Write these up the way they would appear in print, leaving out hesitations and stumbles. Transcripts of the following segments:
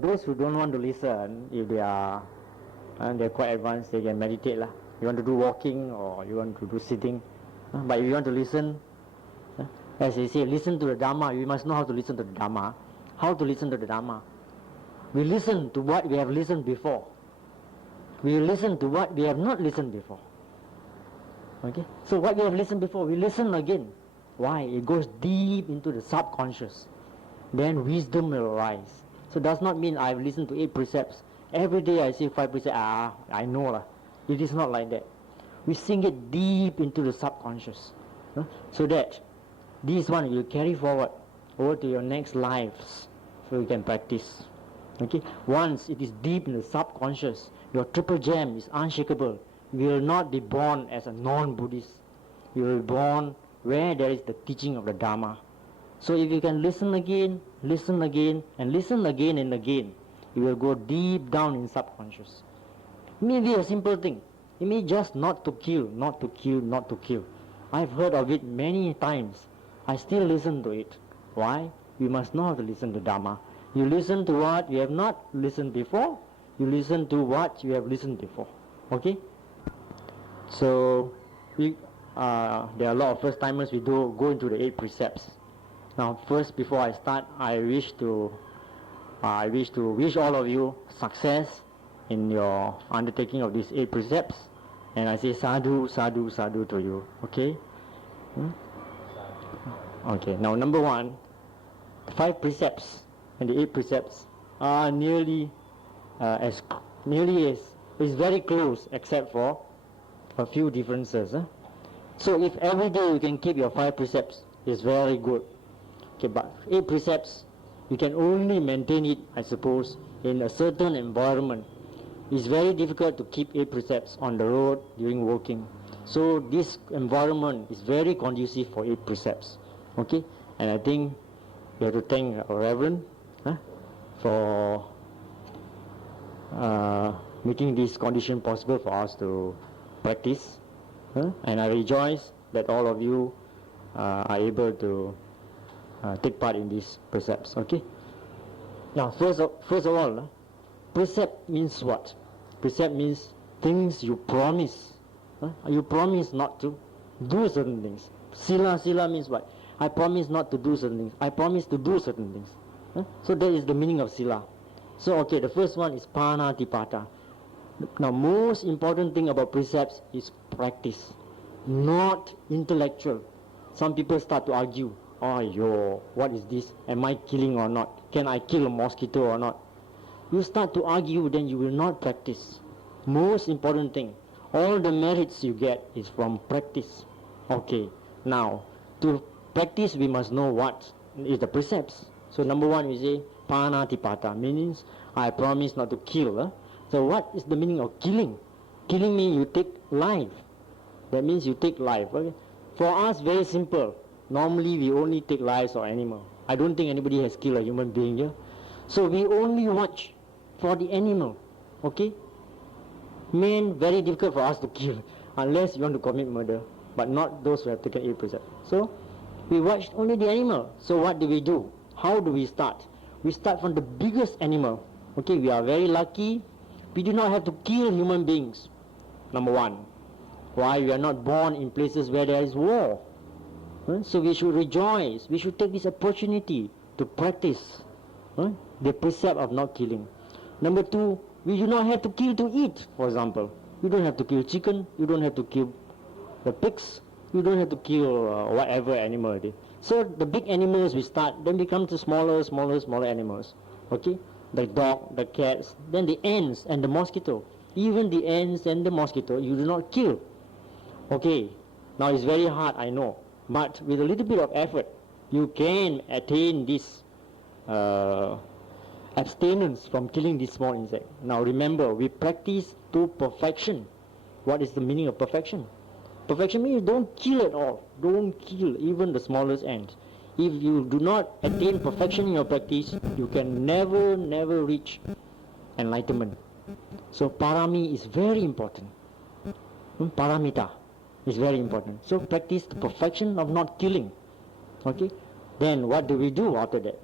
Those who don't want to listen, if they are they're quite advanced, they can meditate lah. You want to do walking or you want to do sitting, but if you want to listen, as they say, listen to the Dharma. You must know how to listen to the Dharma. How to listen to the Dharma? We listen to what we have listened before. We listen to what we have not listened before. Okay? So what we have listened before, we listen again. Why? It goes deep into the subconscious. Then wisdom will arise. So it does not mean I've listened to 8 precepts. Every day I say 5 precepts, I know lah. It is not like that. We sink it deep into the subconscious. So that this one will carry forward over to your next lives. So you can practice. Okay? Once it is deep in the subconscious, your triple gem is unshakable. You will not be born as a non-Buddhist. You will be born where there is the teaching of the Dharma. So if you can listen again, and listen again and again, you will go deep down in subconscious. It may be a simple thing. It may just not to kill. I've heard of it many times. I still listen to it. Why? We must know how to listen to Dharma. You listen to what you have not listened before. You listen to what you have listened before. Okay? So there are a lot of first timers. We do go into the 8 precepts. Now, first, before I start, I wish to wish all of you success in your undertaking of these 8 precepts, and I say sadhu, sadhu, sadhu to you. Okay? Okay. Now, number 1, the 5 precepts and the 8 precepts are nearly as very close, except for a few differences. So, if every day you can keep your 5 precepts, it's very good. Okay, but 8 precepts, you can only maintain it, I suppose, in a certain environment. It's very difficult to keep 8 precepts on the road during walking. So this environment is very conducive for 8 precepts. Okay, and I think we have to thank our Reverend for making this condition possible for us to practice. And I rejoice that all of you are able to take part in these precepts. Okay. Now, first of all, precept means what? Precept means things you promise. You promise not to do certain things. Sila means what? I promise not to do certain things. I promise to do certain things. So that is the meaning of sila. So okay, the first one is panatipata. Now, most important thing about precepts is practice, not intellectual. Some people start to argue. Oh, what is this? Am I killing or not? Can I kill a mosquito or not? You start to argue, then you will not practice. Most important thing, all the merits you get is from practice. Okay, now, to practice we must know what is the precepts. So number 1 we say, panatipata, means I promise not to kill. So what is the meaning of killing? Killing means you take life. That means you take life. Okay? For us, very simple. Normally we only take lives of animal. I don't think anybody has killed a human being here. So we only watch for the animal. Okay? Man, very difficult for us to kill, unless you want to commit murder, but not those who have taken 8 precepts. So we watch only the animal. So what do? How do we start? We start from the biggest animal. Okay, we are very lucky. We do not have to kill human beings. Number 1. Why? We are not born in places where there is war. So we should rejoice. We should take this opportunity to practice the precept of not killing. Number 2, we do not have to kill to eat, for example. You don't have to kill chicken. You don't have to kill the pigs. You don't have to kill whatever animal it is. So the big animals we start, then become to smaller animals. Okay? The dog, the cats, then the ants and the mosquito. Even the ants and the mosquito, you do not kill. Okay, now it's very hard, I know. But with a little bit of effort, you can attain this abstinence from killing this small insect. Now remember, we practice to perfection. What is the meaning of perfection? Perfection means don't kill at all. Don't kill even the smallest ant. If you do not attain perfection in your practice, you can never reach enlightenment. So parami is very important. Paramita is very important. So practice the perfection of not killing. Okay? Then what do we do after that?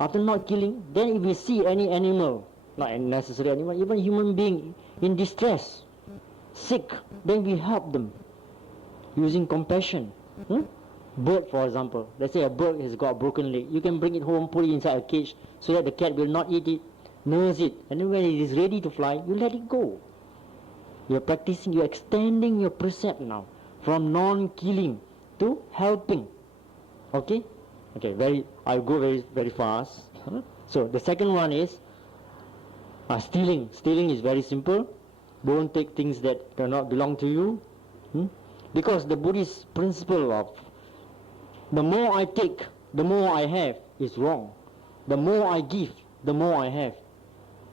After not killing, then if we see any animal, not necessarily animal, even human being in distress, sick, then we help them using compassion. Bird, for example, let's say a bird has got a broken leg, you can bring it home, put it inside a cage so that the cat will not eat it, nurse it, and then when it is ready to fly, you let it go. You're practicing, you're extending your precept now from non-killing to helping. Okay, I'll go very fast. So the second one is stealing. Stealing is very simple. Don't take things that do not belong to you. Because the Buddhist principle of the more I take, the more I have is wrong. The more I give, the more I have.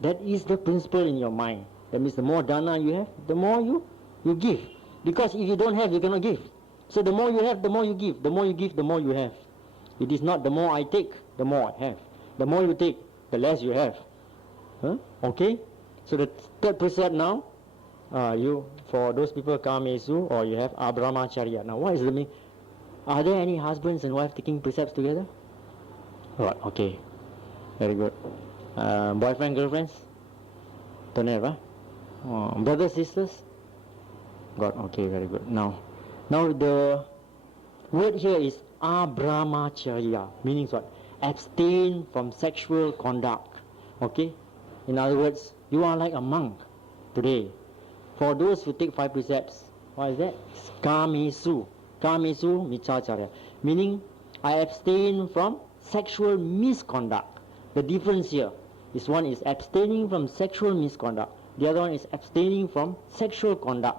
That is the principle in your mind. That means the more dana you have, the more you give. Because if you don't have, you cannot give. So the more you have, the more you give. The more you give, the more you have. It is not the more I take, the more I have. The more you take, the less you have. Okay? So the third precept now, for those people kamesu, or you have abramacharya. Now what is the meaning? Are there any husbands and wives taking precepts together? Right, okay. Very good. Boyfriend, girlfriends? Don't have, brothers, sisters? God, okay, very good. Now the word here is abramacharya, meaning what? Abstain from sexual conduct. Okay? In other words, you are like a monk today. For those who take 5 precepts, what is that? It's kamesu. Kamesu michacharya. Meaning, I abstain from sexual misconduct. The difference here is one is abstaining from sexual misconduct. The other one is abstaining from sexual conduct.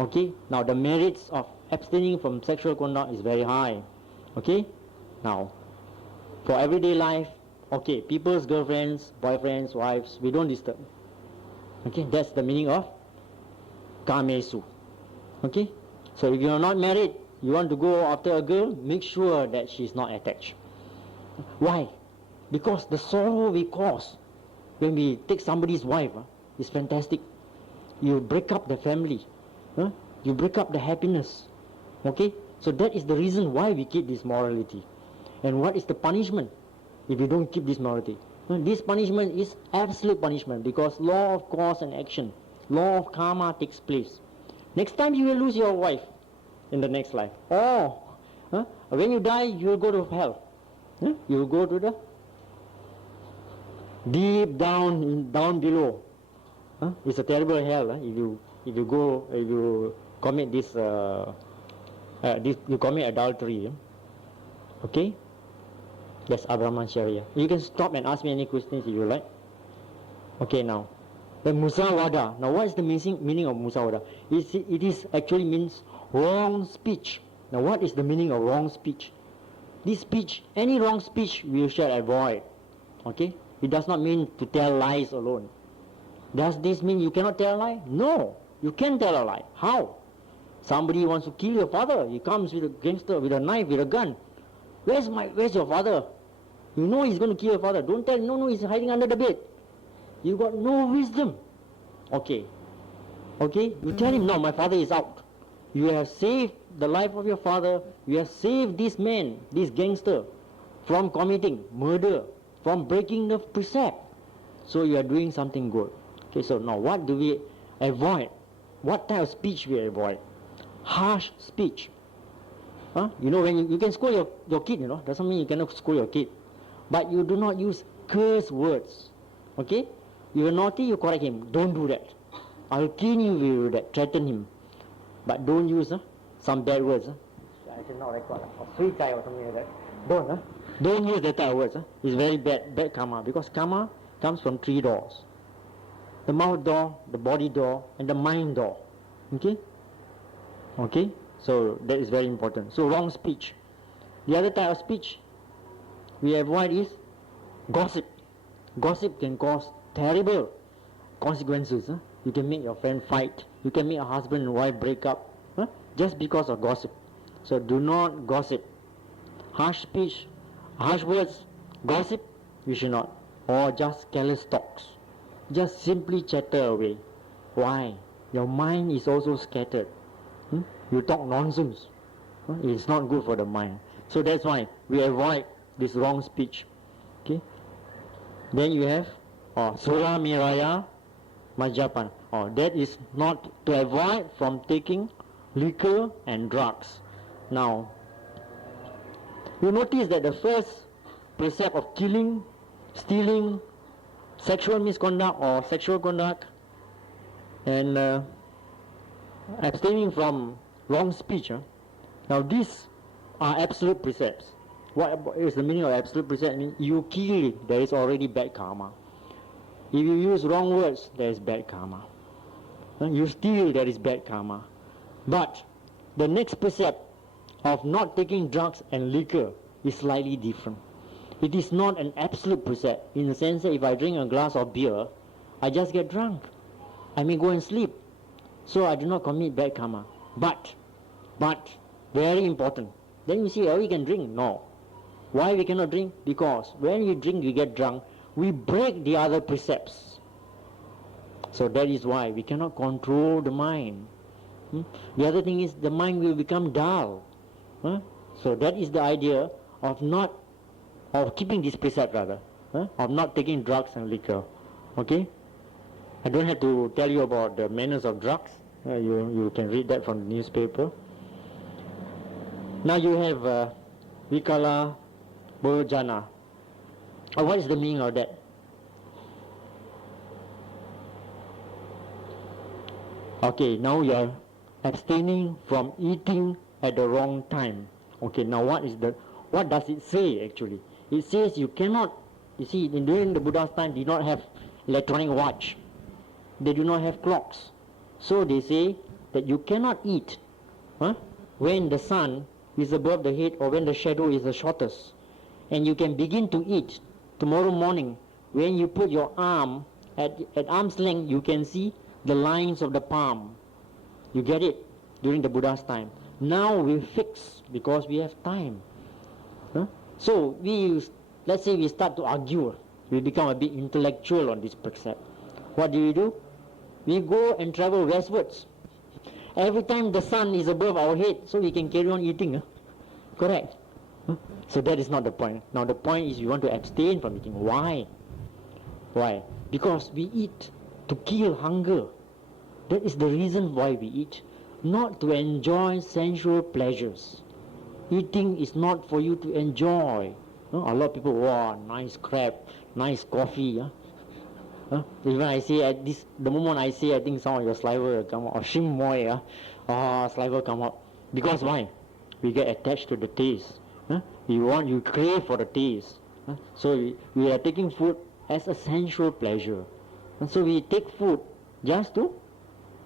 Okay? Now, the merits of abstaining from sexual conduct is very high. Okay? Now, for everyday life, okay, people's girlfriends, boyfriends, wives, we don't disturb. Okay? That's the meaning of kamesu. Okay? So if you are not married, you want to go after a girl, make sure that she is not attached. Why? Because the sorrow we cause when we take somebody's wife is fantastic. You break up the family. You break up the happiness. Okay? So that is the reason why we keep this morality. And what is the punishment if you don't keep this morality? This punishment is absolute punishment, because law of cause and action, law of karma takes place. Next time you will lose your wife in the next life. Or when you die, you will go to hell. You will go to the deep down below. It's a terrible hell. If you commit this, you commit adultery. Okay? That's abramacharya. You can stop and ask me any questions if you like. Okay, now. The musawada. Now what is the meaning of musawada? It is actually means wrong speech. Now what is the meaning of wrong speech? This speech, any wrong speech we shall avoid. Okay? It does not mean to tell lies alone. Does this mean you cannot tell a lie? No. You can tell a lie. How? Somebody wants to kill your father. He comes with a gangster, with a knife, with a gun. Where's your father? You know he's going to kill your father. Don't tell him, no, he's hiding under the bed. You got no wisdom. Okay. You tell him, no, my father is out. You have saved the life of your father. You have saved this man, this gangster, from committing murder, from breaking the precept. So you are doing something good. Okay, so now what do we avoid? What type of speech we avoid? Harsh speech. You know, when you can scold your kid, doesn't mean you cannot scold your kid. But you do not use curse words. Okay? You are naughty, you correct him. Don't do that. I'll kill you if you do that. Threaten him. But don't use some bad words. I should not record. Or free guy or something like that. Don't use that type of words. It's very bad karma. Because karma comes from 3 doors. The mouth door, the body door, and the mind door. Okay? So that is very important. So wrong speech. The other type of speech we avoid is gossip. Gossip can cause terrible consequences. You can make your friend fight. You can make a husband and wife break up just because of gossip. So do not gossip. Harsh speech, harsh words, gossip, you should not. Or just careless talks. Just simply chatter away. Why? Your mind is also scattered. You talk nonsense. It's not good for the mind. So that's why we avoid this wrong speech. Okay. Then you have Sura Miraya Majapan. That is not to avoid from taking liquor and drugs. Now, you notice that the first precept of killing, stealing, sexual misconduct or sexual conduct, and abstaining from wrong speech. Now these are absolute precepts. What is the meaning of absolute precept? I mean, you kill, there is already bad karma. If you use wrong words, there is bad karma. You steal, there is bad karma. But the next precept of not taking drugs and liquor is slightly different. It is not an absolute precept in the sense that if I drink a glass of beer, I just get drunk. I may go and sleep. So I do not commit bad karma. But, very important. Then you say, we can drink. No. Why we cannot drink? Because when you drink, you get drunk, we break the other precepts. So that is why we cannot control the mind. The other thing is the mind will become dull. So that is the idea of keeping this precept of not taking drugs and liquor. Okay? I don't have to tell you about the manners of drugs. You can read that from the newspaper. Now you have Vikala Bojana. What is the meaning of that? Okay, now you are abstaining from eating at the wrong time. Okay, now what does it say actually? It says you cannot, you see, during the Buddha's time, they did not have electronic watch. They do not have clocks. So they say that you cannot eat when the sun is above the head or when the shadow is the shortest. And you can begin to eat tomorrow morning. When you put your arm at arm's length, you can see the lines of the palm. You get it? During the Buddha's time. Now we fix because we have time. So let's say we start to argue. We become a bit intellectual on this precept. What do? We go and travel westwards. Every time the sun is above our head, so we can carry on eating. Correct? So that is not the point. Now the point is we want to abstain from eating. Why? Why? Because we eat to kill hunger. That is the reason why we eat. Not to enjoy sensual pleasures. Eating is not for you to enjoy. A lot of people, nice crab, nice coffee. Even I say at the moment I say, I think some of your saliva will come out, or shim moi, saliva come out. Because why? We get attached to the taste. You crave for the taste. So we are taking food as a sensual pleasure. And so we take food just to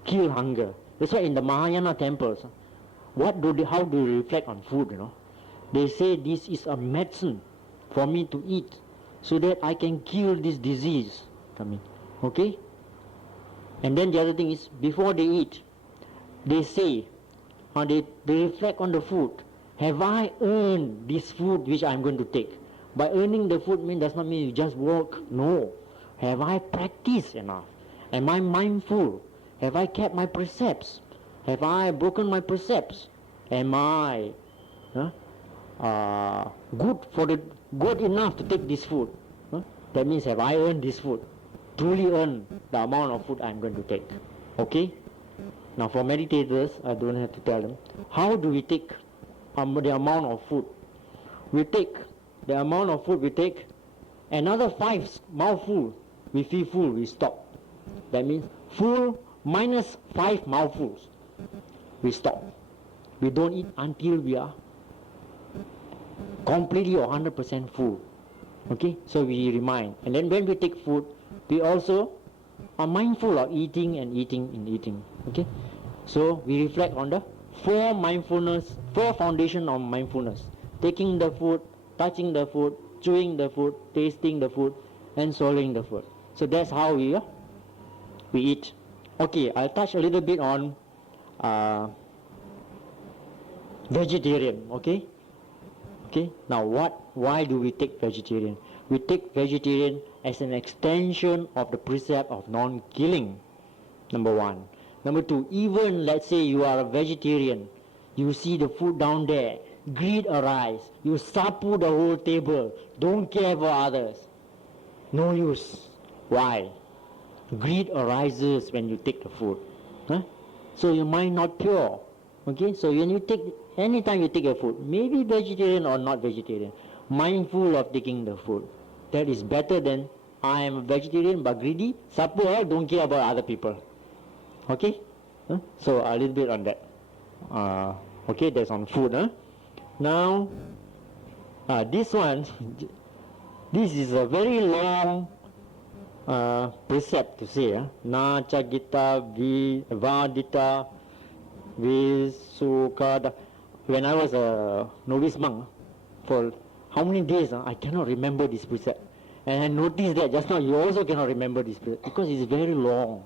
kill hunger. That's why in the Mahayana temples, how do they reflect on food, They say this is a medicine for me to eat so that I can kill this disease. Okay? And then the other thing is, before they eat, they say, they reflect on the food. Have I earned this food which I'm going to take? By earning the food does not mean you just work. No. Have I practiced enough? Am I mindful? Have I kept my precepts? Have I broken my precepts? Am I good enough to take this food? That means have I earned this food? Truly earned the amount of food I'm going to take. Okay? Now for meditators, I don't have to tell them. How do we take the amount of food? We take the amount of food we take, another 5 mouthfuls, we feel full, we stop. That means full minus 5 mouthfuls, we stop. We don't eat until we are completely or 100% full. Okay, so we remind. And then when we take food, we also are mindful of eating and eating and eating. Okay, so we reflect on the 4 foundation of mindfulness: taking the food, touching the food, chewing the food, tasting the food, and swallowing the food. So that's how we eat. Okay, I'll touch a little bit on vegetarian. Okay. Now why do we take vegetarian? We take vegetarian as an extension of the precept of non-killing. Number 1. Number 2, even let's say you are a vegetarian, you see the food down there, greed arise. You sapu the whole table. Don't care for others. No use. Why? Greed arises when you take the food. Huh? So your mind not pure. Okay? So when you take, anytime you take a food, maybe vegetarian or not vegetarian, mindful of taking the food. That is better than I am a vegetarian but greedy, sapu all, don't care about other people. Okay? Huh? So a little bit on that. Okay, that's on food. Huh? Now, this one, this is a very long precept to say. Na chagita vadita visukada. When I was a novice monk, for how many days I cannot remember this precept. And I noticed that just now you also cannot remember this precept because it's very long.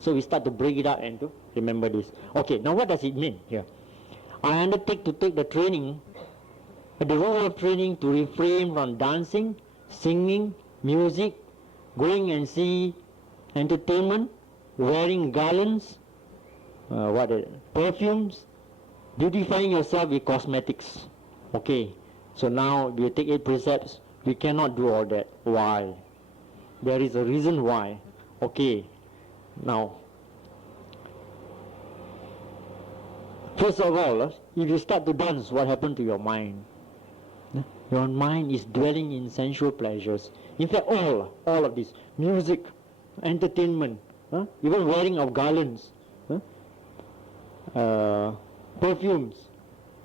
So we start to break it up and to remember this. Okay, now what does it mean here? I undertake to take the training, the role of training to refrain from dancing, singing, music, going and see entertainment, wearing garlands, perfumes, beautifying yourself with cosmetics. Okay, so now we take 8 precepts. We cannot do all that. Why? There is a reason why. Okay, now, first of all, if you start to dance, what happened to your mind? Your mind is dwelling in sensual pleasures. In fact, all of this, music, entertainment, even wearing of garlands, perfumes,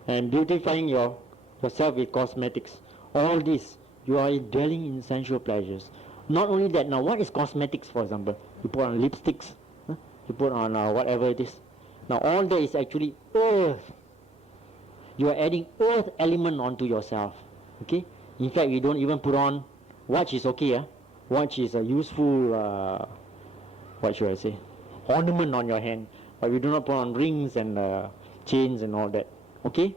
and beautifying yourself with cosmetics. All this, you are dwelling in sensual pleasures. Not only that, now what is cosmetics, for example? You put on lipsticks, you put on whatever it is. Now all that is actually earth. You are adding earth element onto yourself. Okay? In fact, you don't even put on watch is okay. Watch is a useful, what should I say, ornament on your hand. But we do not put on rings and chains and all that. Okay?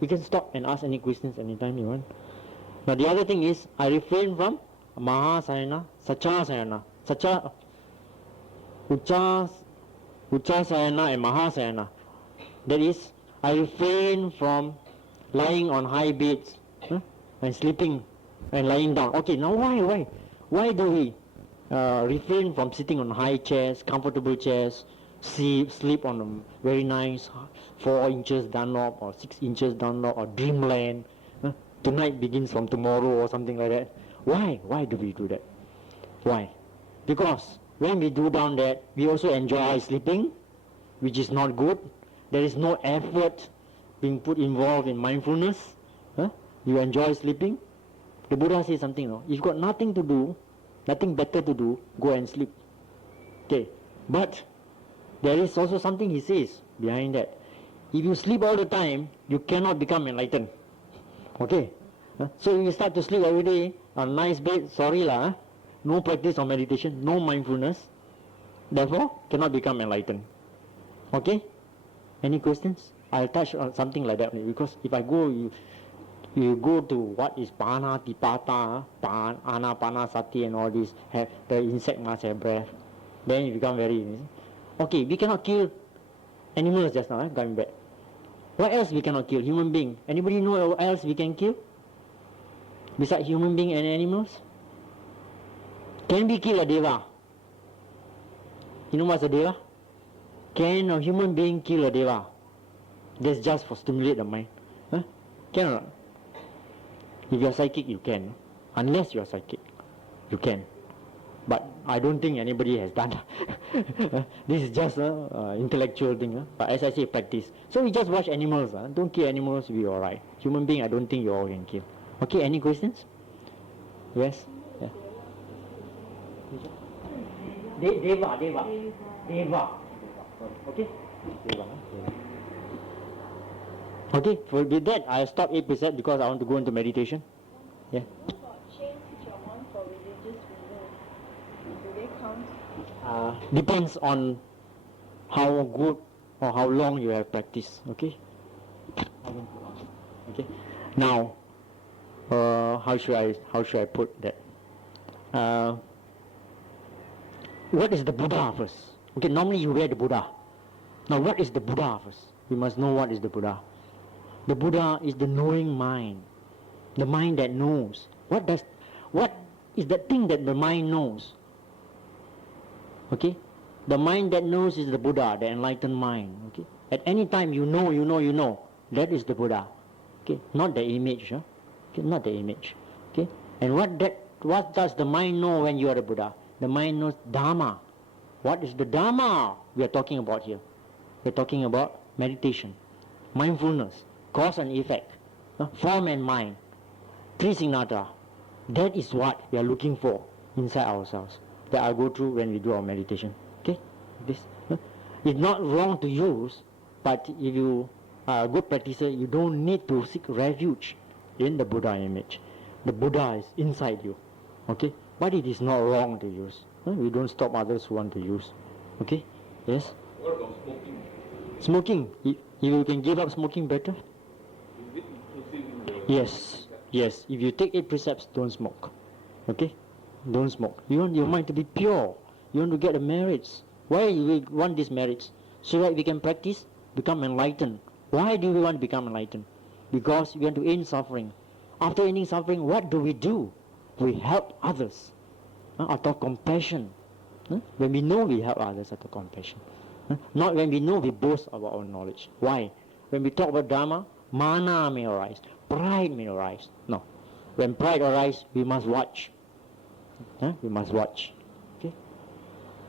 You can stop and ask any questions anytime you want. Now the other thing is, I refrain from Mahasayana, Sachasayana. Uchasayana and Mahasayana. That is, I refrain from lying on high beds and sleeping and lying down. Okay, now why? Why do we refrain from sitting on high chairs, comfortable chairs, sleep on a very nice 4 inches Dunlop or 6 inches Dunlop or Dreamland? Tonight begins from tomorrow or something like that. Why? Why do we do that? Why? Because when we do down that, we also enjoy sleeping, which is not good. There is no effort being put involved in mindfulness. You enjoy sleeping. The Buddha says something, no? If you've got nothing to do, nothing better to do, go and sleep. Okay. But there is also something he says behind that. If you sleep all the time, you cannot become enlightened. Okay. So if you start to sleep every day on a nice bed, sorry lah, no practice of meditation, no mindfulness, therefore cannot become enlightened. Okay? Any questions? I'll touch on something like that because if I go, you go to what is Pana, Tipata, Anapanasati and all this, the insect must have breath. Then you become very... Okay, we cannot kill animals just now, going back. What else we cannot kill? Human being. Anybody know what else we can kill? Besides human being and animals? Can we kill a deva? You know what's a deva? Can a human being kill a deva? That's just for stimulate the mind. Can or not? If you're psychic, you can. Unless you're psychic, you can. But I don't think anybody has done that. This is just an intellectual thing. But as I say, practice. So we just watch animals. Don't kill animals, we'll be alright. Human being, I don't think you all can kill. Okay, any questions? Yes? Yeah. Deva. Okay? Deva. Okay, with that, I'll stop 8 precepts because I want to go into meditation. Yeah. What about chains which are worn for religious reasons? Do they count? Depends on how good or how long you have practiced. Okay? Okay. Now, how should I put that? What is the Buddha first? Okay, normally you wear the Buddha. Now what is the Buddha first? We must know what is the Buddha. The Buddha is the knowing mind. The mind that knows. What is the thing that the mind knows? Okay? The mind that knows is the Buddha, the enlightened mind. Okay? At any time you know. That is the Buddha. Okay? Not the image. Huh? Okay? Not the image. Okay? And what does the mind know when you are the Buddha? The mind knows Dharma. What is the Dharma we are talking about here? We are talking about meditation, mindfulness, cause and effect, form and mind, Trisinatra. That is what we are looking for inside ourselves. That I'll go through when we do our meditation. Okay? This it's not wrong to use, but if you are a good practitioner, you don't need to seek refuge in the Buddha image. The Buddha is inside you. Okay? But it is not wrong to use. We don't stop others who want to use. Okay? Yes? What about smoking? Smoking. If you can give up smoking, better? Is it inclusive in the... Yes. Yes. If you take 8 precepts, don't smoke. Okay? Don't smoke. You want your mind to be pure. You want to get the merits. Why do we want these merits? So that we can practice, become enlightened. Why do we want to become enlightened? Because we want to end suffering. After ending suffering, what do? We help others out of compassion. When we know, we help others out of compassion. Not when we know, we boast about our knowledge. Why? When we talk about Dharma, mana may arise, pride may arise. No. When pride arises, we must watch. We must watch. Okay?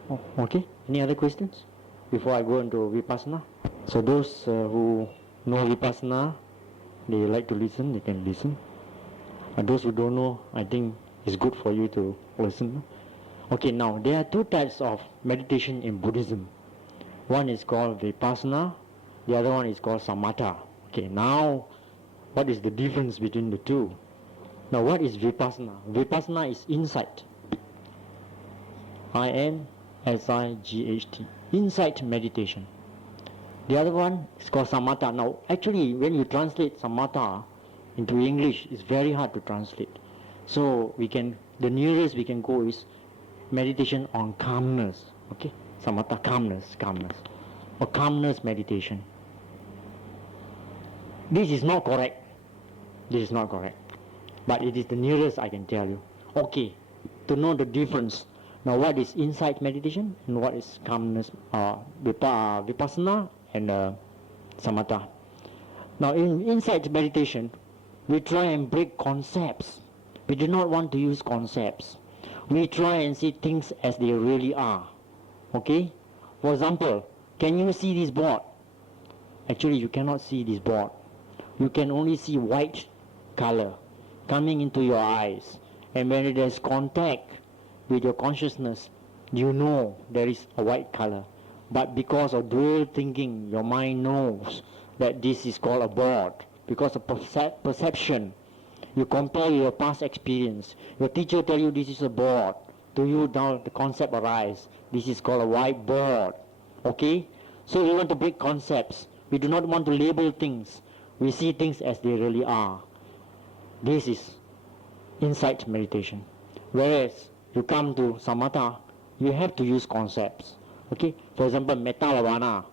Oh, okay? Any other questions before I go into Vipassana? So those who know Vipassana, they like to listen, they can listen. And those who don't know, I think it's good for you to listen. Okay, now there are 2 types of meditation in Buddhism. One is called Vipassana, the other one is called Samatha. Okay, now what is the difference between the two? Now what is Vipassana? Vipassana is insight. INSIGHT. Insight meditation. The other one is called Samatha. Now actually when you translate Samatha into English, it's very hard to translate. So the nearest we can go is meditation on calmness. Okay? Samatha, calmness. Or calmness meditation. This is not correct. But it is the nearest I can tell you. Okay, to know the difference. Now what is insight meditation and what is calmness, Vipassana and Samatha. Now in insight meditation, we try and break concepts. We do not want to use concepts. We try and see things as they really are. Okay? For example, can you see this board? Actually, you cannot see this board. You can only see white color coming into your eyes. And when there's contact with your consciousness, you know there is a white color. But because of dual thinking, your mind knows that this is called a board. Because of perception, you compare your past experience. Your teacher tell you this is a board. To you now the concept arises. This is called a whiteboard. Okay? So we want to break concepts. We do not want to label things. We see things as they really are. This is insight meditation. Whereas you come to Samatha, you have to use concepts. Okay? For example, metta bhavana.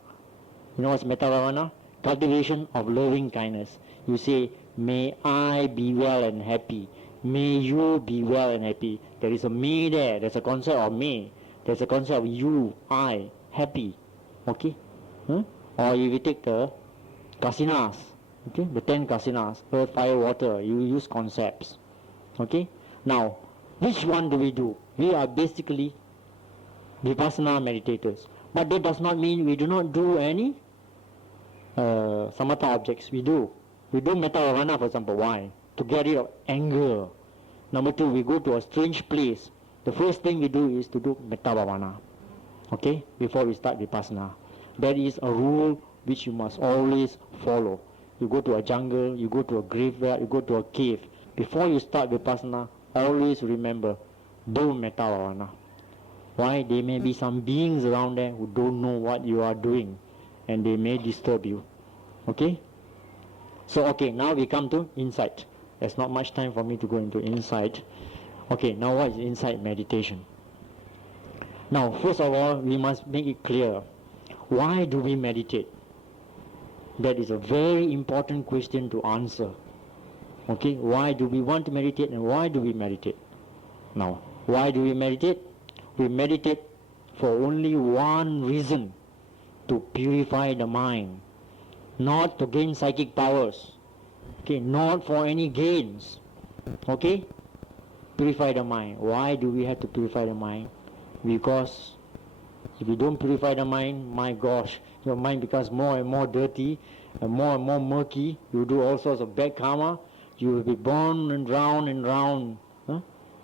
You know what's metta bhavana? Cultivation of loving kindness. You say, may I be well and happy. May you be well and happy. There is a me there. There's a concept of me. There's a concept of you, I, happy. Okay? Or if you take the kasinas, okay, the 10 kasinas, earth, fire, water, you use concepts. Okay? Now, which one do we do? We are basically Vipassana meditators. But that does not mean we do not do any Samatha objects. We do. We do metta bhavana, for example. Why? To get rid of anger. Number 2, we go to a strange place. The first thing we do is to do metta bhavana. Okay? Before we start Vipassana. That is a rule which you must always follow. You go to a jungle, you go to a graveyard, you go to a cave. Before you start Vipassana, always remember, do metta bhavana. Why? There may be some beings around there who don't know what you are doing, and they may disturb you. Okay? So, okay, now we come to insight. There's not much time for me to go into insight. Okay, now what is insight meditation? Now, first of all, we must make it clear. Why do we meditate? That is a very important question to answer. Okay, why do we want to meditate and why do we meditate? Now, why do we meditate? We meditate for only one reason, to purify the mind, not to gain psychic powers. Okay, not for any gains. Okay, purify the mind. Why do we have to purify the mind? Because if you don't purify the mind, my gosh, your mind becomes more and more dirty and more murky. You do all sorts of bad karma. You will be born and round.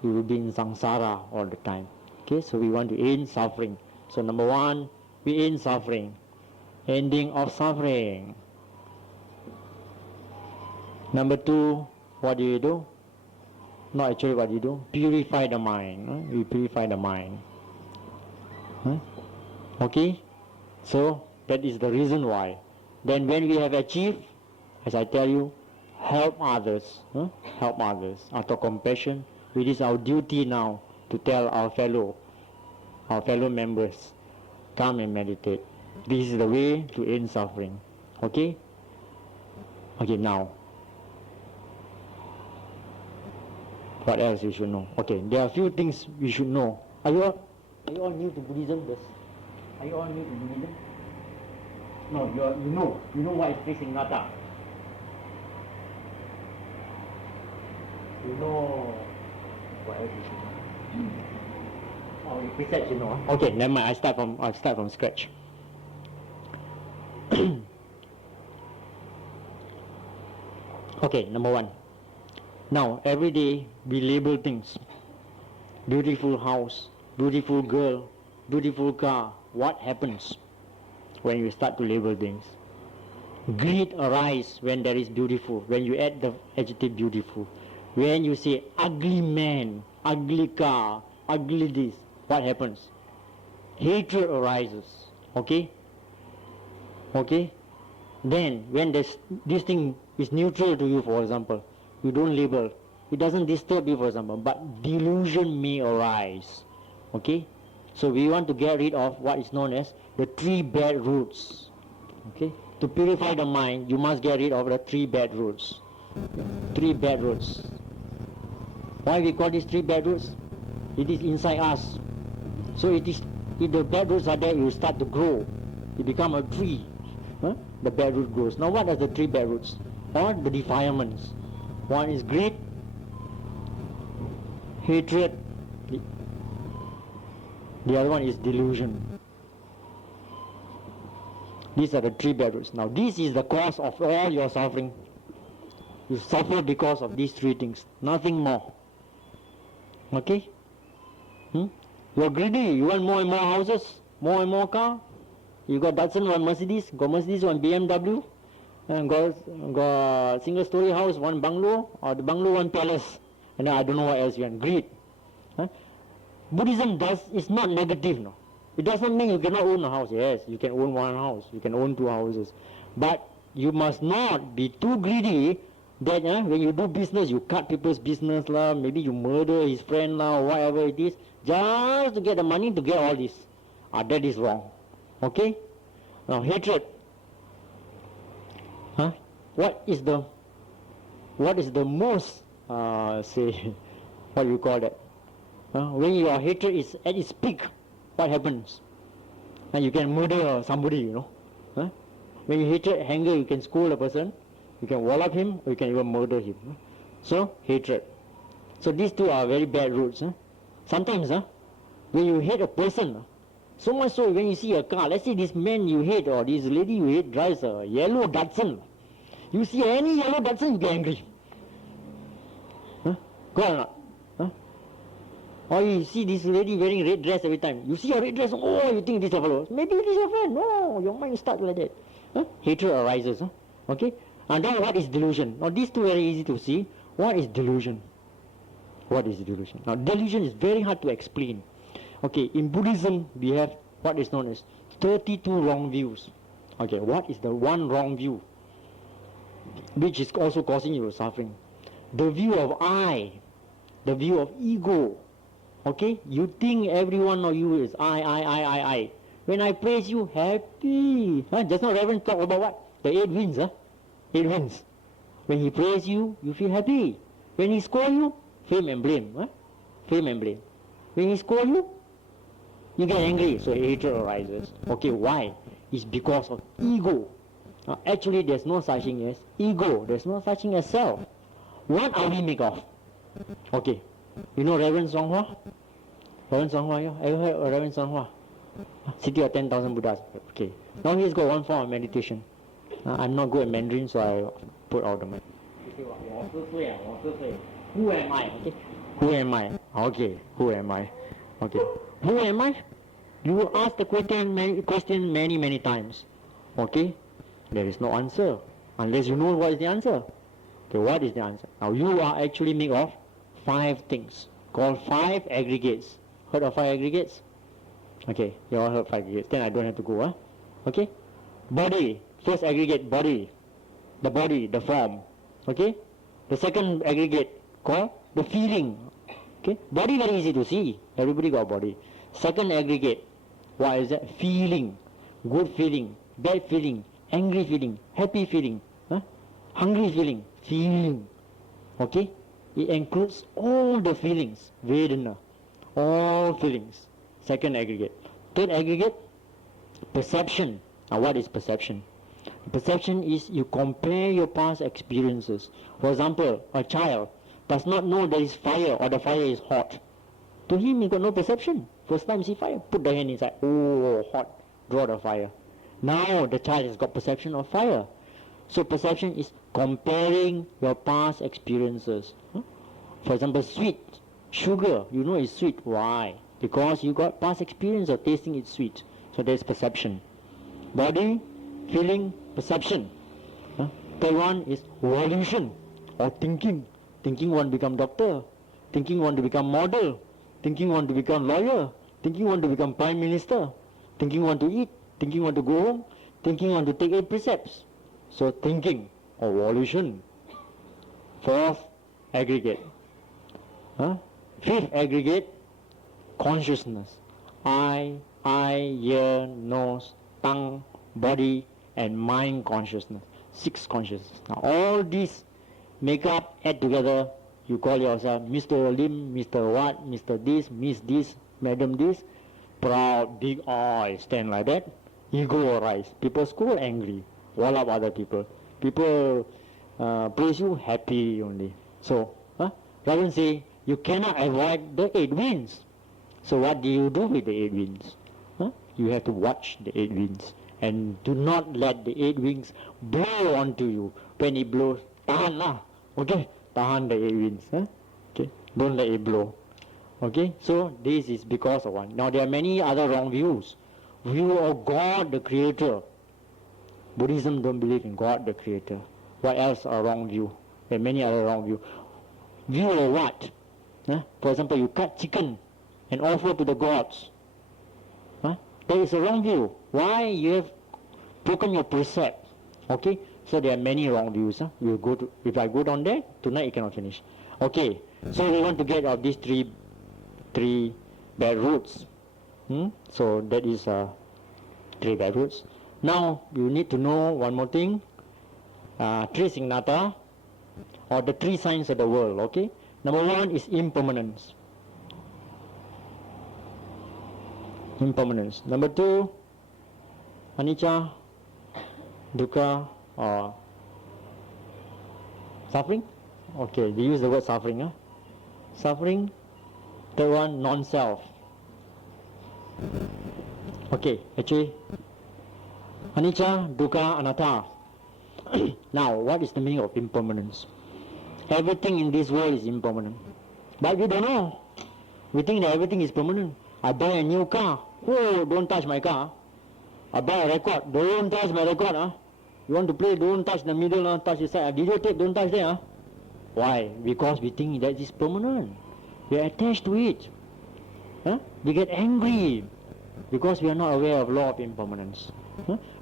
You will be in samsara all the time. Okay, so we want to end suffering. So number one, we end suffering. Ending of suffering. Number two, what do? Not actually what you do. Purify the mind. You purify the mind. Okay? So, that is the reason why. Then when we have achieved, as I tell you, help others. Help others. Out of compassion, it is our duty now to tell our fellow members, come and meditate. This is the way to end suffering. Okay? Okay, now. What else you should know? Okay, there are a few things we should know. Are you all new to Buddhism? Yes. Are you all new to Buddhism? No, you know what is facing Nata. You know what else you should know? Oh, the precepts you know. Okay, never mind. I start from scratch. Okay, number one. Now, every day we label things. Beautiful house, beautiful girl, beautiful car. What happens when you start to label things? Greed arises when there is beautiful, when you add the adjective beautiful. When you say ugly man, ugly car, ugly this, what happens? Hatred arises. Okay? Okay? Then, when this thing is neutral to you, for example, you don't label, it doesn't disturb you, for example, but delusion may arise. Okay? So we want to get rid of what is known as the 3 bad roots. Okay? To purify the mind, you must get rid of the 3 bad roots. 3 bad roots. Why we call these 3 bad roots? It is inside us. So if the bad roots are there, you start to grow. You become a tree. The bad root grows. Now what are the 3 bad roots? Or the defilements. One is greed, hatred, the other one is delusion. These are the 3 bad roots. Now this is the cause of all your suffering. You suffer because of these 3 things, nothing more. Okay? You're greedy, you want more and more houses, more and more car. You got Datsun, one Mercedes, got Mercedes, one BMW, and got single story house, one bungalow, or the bungalow, one palace, and I don't know what else you want. Greed. Buddhism is not negative, no. It doesn't mean you cannot own a house. Yes, you can own 1 house, you can own 2 houses, but you must not be too greedy that when you do business, you cut people's business lah, maybe you murder his friend lah, or whatever it is, just to get the money to get all this. That is wrong. Okay? Now hatred. What is the most say what do you call that? When your hatred is at its peak, what happens? And you can murder somebody, you know. When you hatred, anger, you can scold a person, you can wallop him, or you can even murder him. So hatred. So these 2 are very bad roots. Sometimes when you hate a person, so much so when you see a car, let's say this man you hate or this lady you hate drives a yellow Datsun. You see any yellow Datsun, you get angry. Go on or not? Or you see this lady wearing red dress every time. You see a red dress, oh, you think this is a fellow. Maybe it is your friend. No, your mind starts like that. Hatred arises. Okay? And then what is delusion? Now these 2 are very easy to see. What is delusion? What is delusion? Now delusion is very hard to explain. Okay, in Buddhism we have what is known as 32 wrong views. Okay, what is the one wrong view which is also causing you suffering? The view of I, the view of ego. Okay, you think every one of you is I. When I praise you, happy. Just now Reverend talked about what? The 8 winds, huh? 8 winds. When he praise you, you feel happy. When he scold you, fame and blame. Huh? Fame and blame. When he scold you, you get angry, so hatred arises. Okay, why? It's because of ego. Actually, there's no such thing as ego. There's no such thing as self. What are we made of? Okay, you know Reverend Songhua? Reverend Songhua, you ever heard of Reverend Songhua? City of 10,000 Buddhas. Okay, now he's got one form of meditation. I'm not good at Mandarin, so I put out the mic. Who am I? Okay, who am I? Okay, who am I? Okay, who am I? You will ask the question many times. Okay, there is no answer unless you know what is the answer. Okay, what is the answer? Now you are actually made of 5 things called 5 aggregates. Heard of 5 aggregates? Okay, you all heard 5 aggregates. Then I don't have to go. Okay, body. First aggregate, body. The body, the form. Okay. The second aggregate called the feeling. Okay, body very easy to see. Everybody got body. Second aggregate, what is that? Feeling. Good feeling, bad feeling, angry feeling, happy feeling, hungry feeling, feeling. Okay, it includes all the feelings. Vedana, all feelings. Second aggregate. Third aggregate, perception. Now what is perception? Perception is you compare your past experiences. For example, a child does not know there is fire or the fire is hot. To him, he got no perception. First time see fire, put the hand inside. Oh, hot. Draw the fire. Now the child has got perception of fire. So perception is comparing your past experiences. For example, sweet, sugar, you know it's sweet. Why? Because you got past experience of tasting it sweet. So there's perception. Body, feeling, perception. Third one is volition or thinking. Thinking want to become doctor. Thinking want to become model. Thinking want to become lawyer. Thinking want to become prime minister. Thinking want to eat. Thinking want to go home. Thinking want to take 8 precepts. So thinking or volition. Fourth aggregate. Fifth aggregate, consciousness. Eye, ear, nose, tongue, body, and mind consciousness. 6 consciousness. Now all these make up, add together, you call yourself Mr. Lim, Mr. What, Mr. This, Miss This, Madam This. Proud, big eye, stand like that. Ego arise. People scold, angry. Wall up other people. People praise you, happy only. So, Ravan say, you cannot avoid the 8 winds. So what do you do with the 8 winds? You have to watch the 8 winds. And do not let the 8 winds blow onto you. When it blows, tahan lah. Okay? Tahan the 8 winds. Okay? Don't let it blow. Okay? So this is because of one. Now there are many other wrong views. View of God the Creator. Buddhism don't believe in God the Creator. What else are wrong view? There are many other wrong view. View of what? For example, you cut chicken and offer to the gods. That is a wrong view. Why? You have broken your precept. Okay? So there are many wrong views. We'll go to, if I go down there, tonight you cannot finish. Okay, so we want to get out of these three bad roots. So that is 3 bad roots. Now you need to know one more thing. 3 signata, or the 3 signs of the world. Okay? Number 1 is impermanence. Impermanence. Number 2, anicca, dukkha, or suffering. Okay, they use the word suffering. Suffering. Third one, non-self. Okay, actually, anicca, dukkha, anatta. Now, what is the meaning of impermanence? Everything in this world is impermanent. But we don't know. We think that everything is permanent. I buy a new car. Oh, don't touch my car. I buy a record. Don't touch my record. You want to play, don't touch the middle, touch the side. Videotape, don't touch there. Why? Because we think that is permanent. We are attached to it. We get angry because we are not aware of law of impermanence.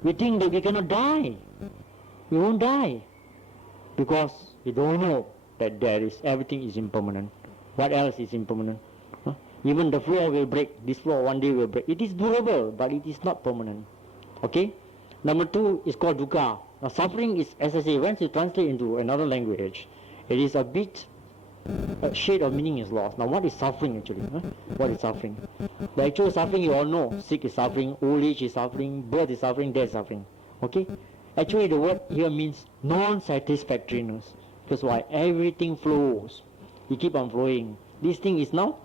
We think that we cannot die. We won't die because we don't know that everything is impermanent. What else is impermanent? Even the floor will break. This floor one day will break. It is durable, but it is not permanent. Okay? Number 2 is called dukkha. Now suffering is, as I say, once you translate into another language, it is a shade of meaning is lost. Now what is suffering actually? What is suffering? The actual suffering you all know. Sick is suffering, old age is suffering, birth is suffering, death is suffering. Okay? Actually the word here means non-satisfactoriness. Because why? Everything flows. You keep on flowing. This thing is now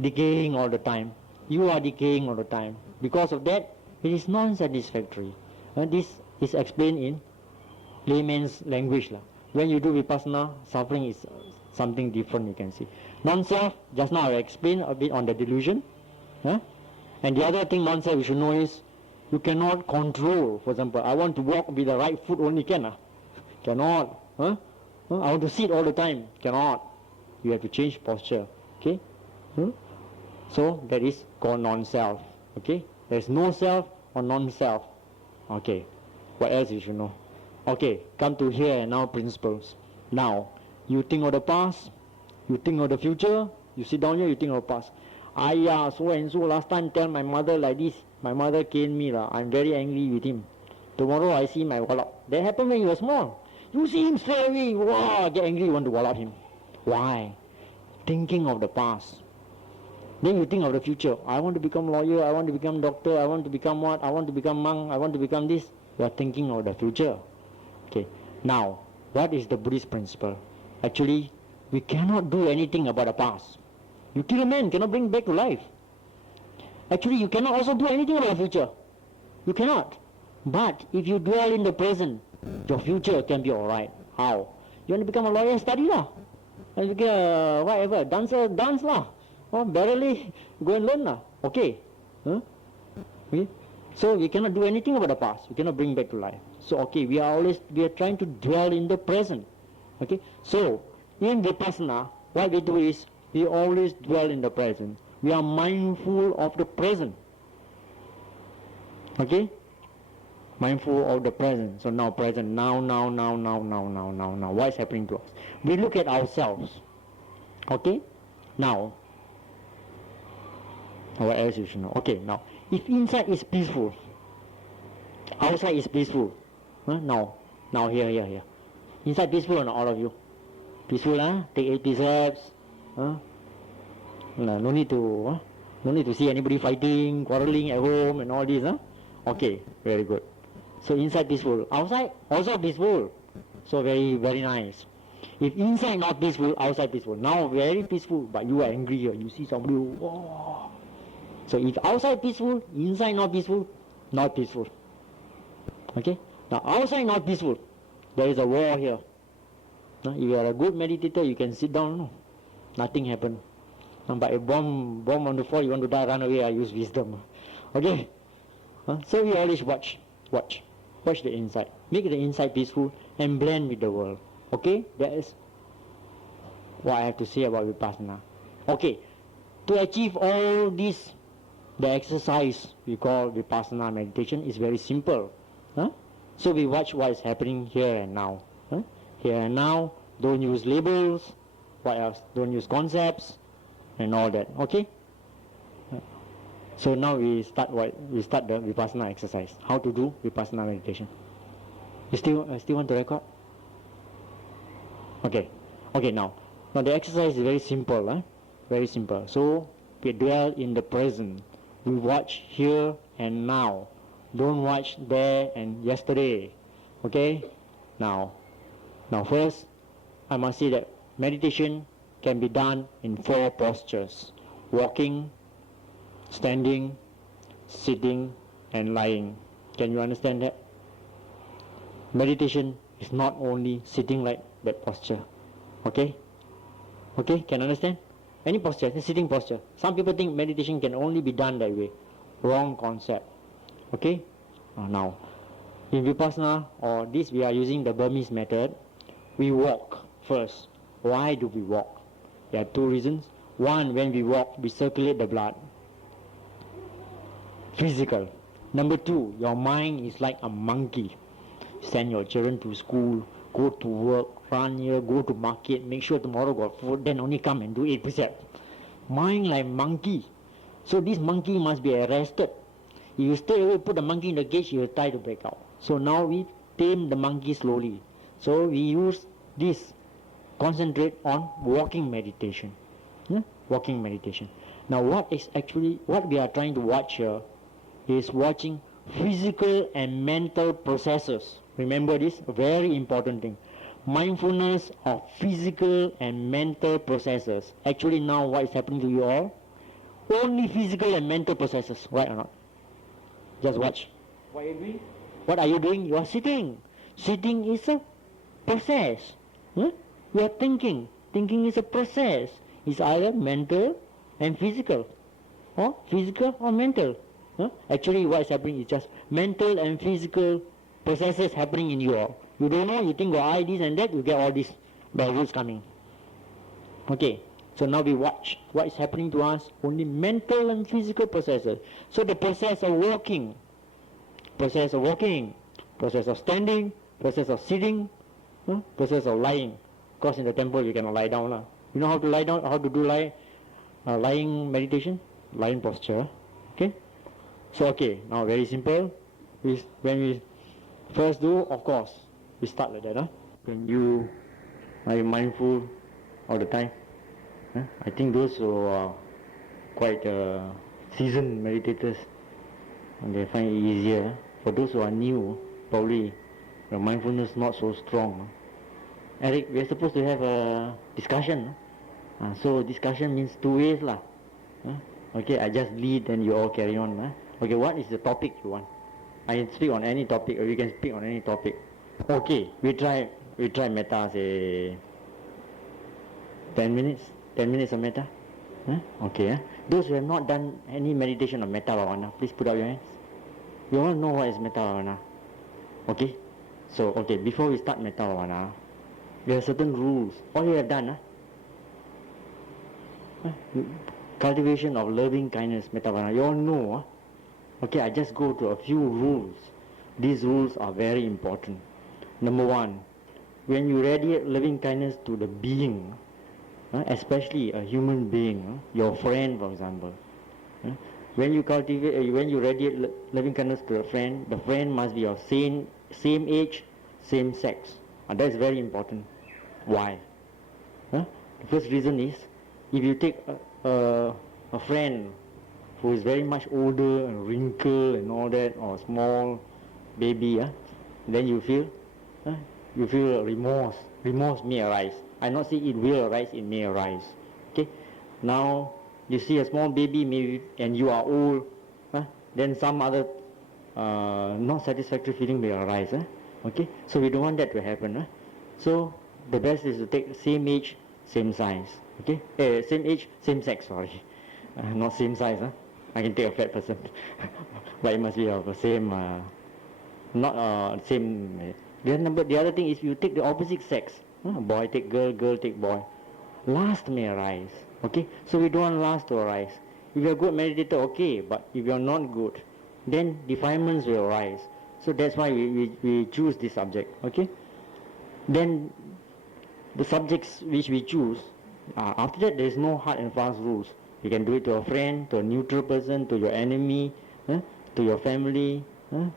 decaying all the time. You are decaying all the time. Because of that, it is non-satisfactory. And this is explained in layman's language. When you do vipassana, suffering is something different, you can see. Non-self, just now I explained a bit on the delusion. And the other thing non-self you should know is, you cannot control. For example, I want to walk with the right foot only, cannot. I want to sit all the time, cannot. You have to change posture. Okay? So that is called non-self. Okay? There is no self or non-self. Okay. What else you should know? Okay, come to here and now principles. Now, you think of the past, you think of the future, you sit down here, you think of the past. So and so last time tell my mother like this, my mother caned me, I'm very angry with him. Tomorrow I see my wallop. That happened when you were small. You see him straight away, wow, get angry, you want to wallop him. Why? Thinking of the past. Then you think of the future. I want to become lawyer, I want to become doctor, I want to become what, I want to become monk, I want to become this. You are thinking of the future. Okay. Now, what is the Buddhist principle? Actually, we cannot do anything about the past. You kill a man, cannot bring back to life. Actually, you cannot also do anything about the future. You cannot. But if you dwell in the present, your future can be alright. How? You want to become a lawyer, study lah. And you become whatever, dancer, dance lah. Or barely go and learn lah. Okay. Okay. So we cannot do anything about the past. We cannot bring back to life. So okay, we are trying to dwell in the present. Okay. So in Vipassana, what we do is we always dwell in the present. We are mindful of the present. Okay? Mindful of the present. So now present. Now. What is happening to us? We look at ourselves. Okay? Now. What else you should know? Okay, now. If inside is peaceful, outside is peaceful. Now here. Inside peaceful or not, all of you? Peaceful, Take 8 precepts. No need to see anybody fighting, quarreling at home and all this, Okay, very good. So inside peaceful, outside also peaceful. So very, very nice. If inside not peaceful, outside peaceful. Now very peaceful, but you are angry. You see somebody. Oh. So if outside peaceful, inside not peaceful, not peaceful. Okay? Now outside not peaceful, there is a war here. If you are a good meditator, you can sit down. Nothing happen. But a bomb on the floor, you want to die, run away, I use wisdom. Okay? So we always watch the inside. Make the inside peaceful and blend with the world. Okay? That is what I have to say about Vipassana. Okay. To achieve all this, the exercise we call Vipassana meditation is very simple. So we watch what is happening here and now. Here and now, don't use labels. What else? Don't use concepts and all that. Okay? So now we start the Vipassana exercise. How to do Vipassana meditation. You still want to record? Okay. Okay, now the exercise is very simple. Very simple. So we dwell in the present. We watch here and now. Don't watch there and yesterday. Okay? Now first, I must say that meditation can be done in 4 postures. Walking, standing, sitting, and lying. Can you understand that? Meditation is not only sitting like that posture. Okay? Okay, can you understand? Any posture, sitting posture. Some people think meditation can only be done that way. Wrong concept. Okay? Now, in Vipassana, or this we are using the Burmese method, we walk first. Why do we walk? There are 2 reasons. One, when we walk, we circulate the blood. Physical. Number 2, your mind is like a monkey. Send your children to school, go to work, run here, go to market, make sure tomorrow got food, then only come and do 8 precepts. Mind like monkey. So this monkey must be arrested. If you stay away, put the monkey in the cage, he will try to break out. So now we tame the monkey slowly. So we use this, concentrate on walking meditation. Walking meditation. Now what we are trying to watch here is watching physical and mental processes. Remember this, very important thing. Mindfulness of physical and mental processes. Actually now what is happening to you all? Only physical and mental processes, right or not? Just watch. What are you doing? What are you doing? You are sitting. Sitting is a process. You are thinking. Thinking is a process. It's either mental and physical, or physical or mental. Actually what is happening is just mental and physical processes happening in you all. You don't know, you think, I this and that, you get all these bad rules coming. Okay, so now we watch what is happening to us, only mental and physical processes. So the process of walking, process of standing, process of sitting, process of lying. Of course in the temple you cannot lie down. You know how to lie down, how to do lying meditation? Lying posture. Okay? So okay, now very simple. When we first do, of course, we start like that. When you are mindful all the time. I think those who are quite seasoned meditators, they find it easier. For those who are new, probably the mindfulness not so strong. Eric, we are supposed to have a discussion. So discussion means two ways lah. Okay, I just lead and you all carry on. Okay, what is the topic you want? I can speak on any topic, or you can speak on any topic. Okay, we try metta, say 10 minutes. 10 minutes of metta. Okay. Those who have not done any meditation of metta bhavana, please put up your hands. You all know what is metta bhavana. Okay? So, okay, before we start metta bhavana, there are certain rules. All you have done, cultivation of loving kindness, metta bhavana. You all know. Okay, I just go to a few rules. These rules are very important. Number one, when you radiate loving kindness to the being, especially a human being, your friend, for example. When you radiate loving kindness to a friend, the friend must be of same age, same sex. And that's very important. Why? The first reason is, if you take a friend who is very much older and wrinkled and all that, or small baby, then you feel remorse. Remorse may arise. I not say it will arise, it may arise. Okay? Now, you see a small baby maybe, and you are old, then some other not satisfactory feeling may arise. Okay? So we don't want that to happen. So the best is to take same age, same size. Okay? Same age, same sex, sorry. Not same size. I can take a fat person. But it must be of the same, not same. The other thing is, you take the opposite sex. Boy take girl, girl take boy. Lust may arise. Okay? So we don't want lust to arise. If you're a good meditator, okay, but if you're not good, then defilements will arise. So that's why we choose this subject. Okay? Then the subjects which we choose, after that there is no hard and fast rules. You can do it to a friend, to a neutral person, to your enemy, to your family, and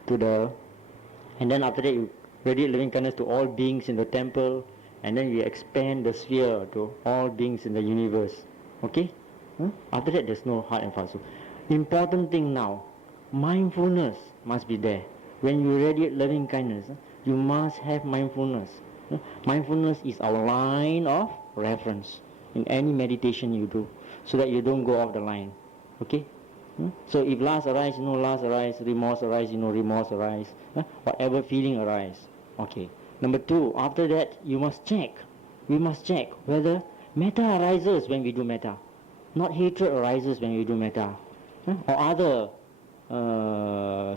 then after that you radiate loving kindness to all beings in the temple, and then you expand the sphere to all beings in the universe. Okay? After that there's no hard and fast rule. Important thing now, mindfulness must be there. When you radiate loving kindness, you must have mindfulness. Mindfulness is our line of reference in any meditation you do, so that you don't go off the line. Okay? So if lust arise, you know lust arise. Remorse arise, you know remorse arise. Whatever feeling arise. Okay. Number two, after that you must check. We must check whether metta arises when we do metta. Not hatred arises when we do metta. Or other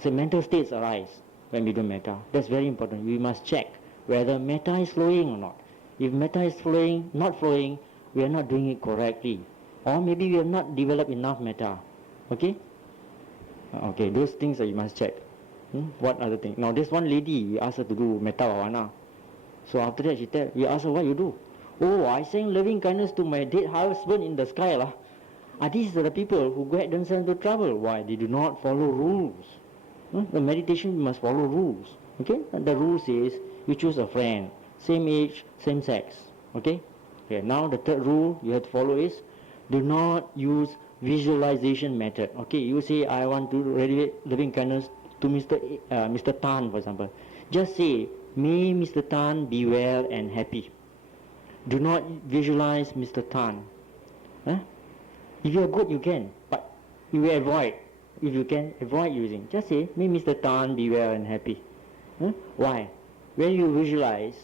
say mental states arise when we do metta. That's very important. We must check whether metta is flowing or not. If metta is flowing, not flowing, we are not doing it correctly. Or maybe we have not developed enough metta. Okay? Okay, those things that you must check. What other thing? Now this one lady, we asked her to do metta bhavana. So after that we asked her, what you do? Oh, I sang loving kindness to my dead husband in the sky lah. These are the people who get themselves into trouble. Why? They do not follow rules. The meditation must follow rules. Okay, and the rule says you choose a friend, same age, same sex. Okay. Okay. Now the third rule you have to follow is do not use visualization method. Okay, you say I want to radiate loving kindness to Mr. Tan, for example. Just say, may Mr. Tan be well and happy. Do not visualize Mr. Tan. Huh? If you are good, you can, but you will avoid. If you can, avoid using. Just say, may Mr. Tan be well and happy. Huh? Why? When you visualize,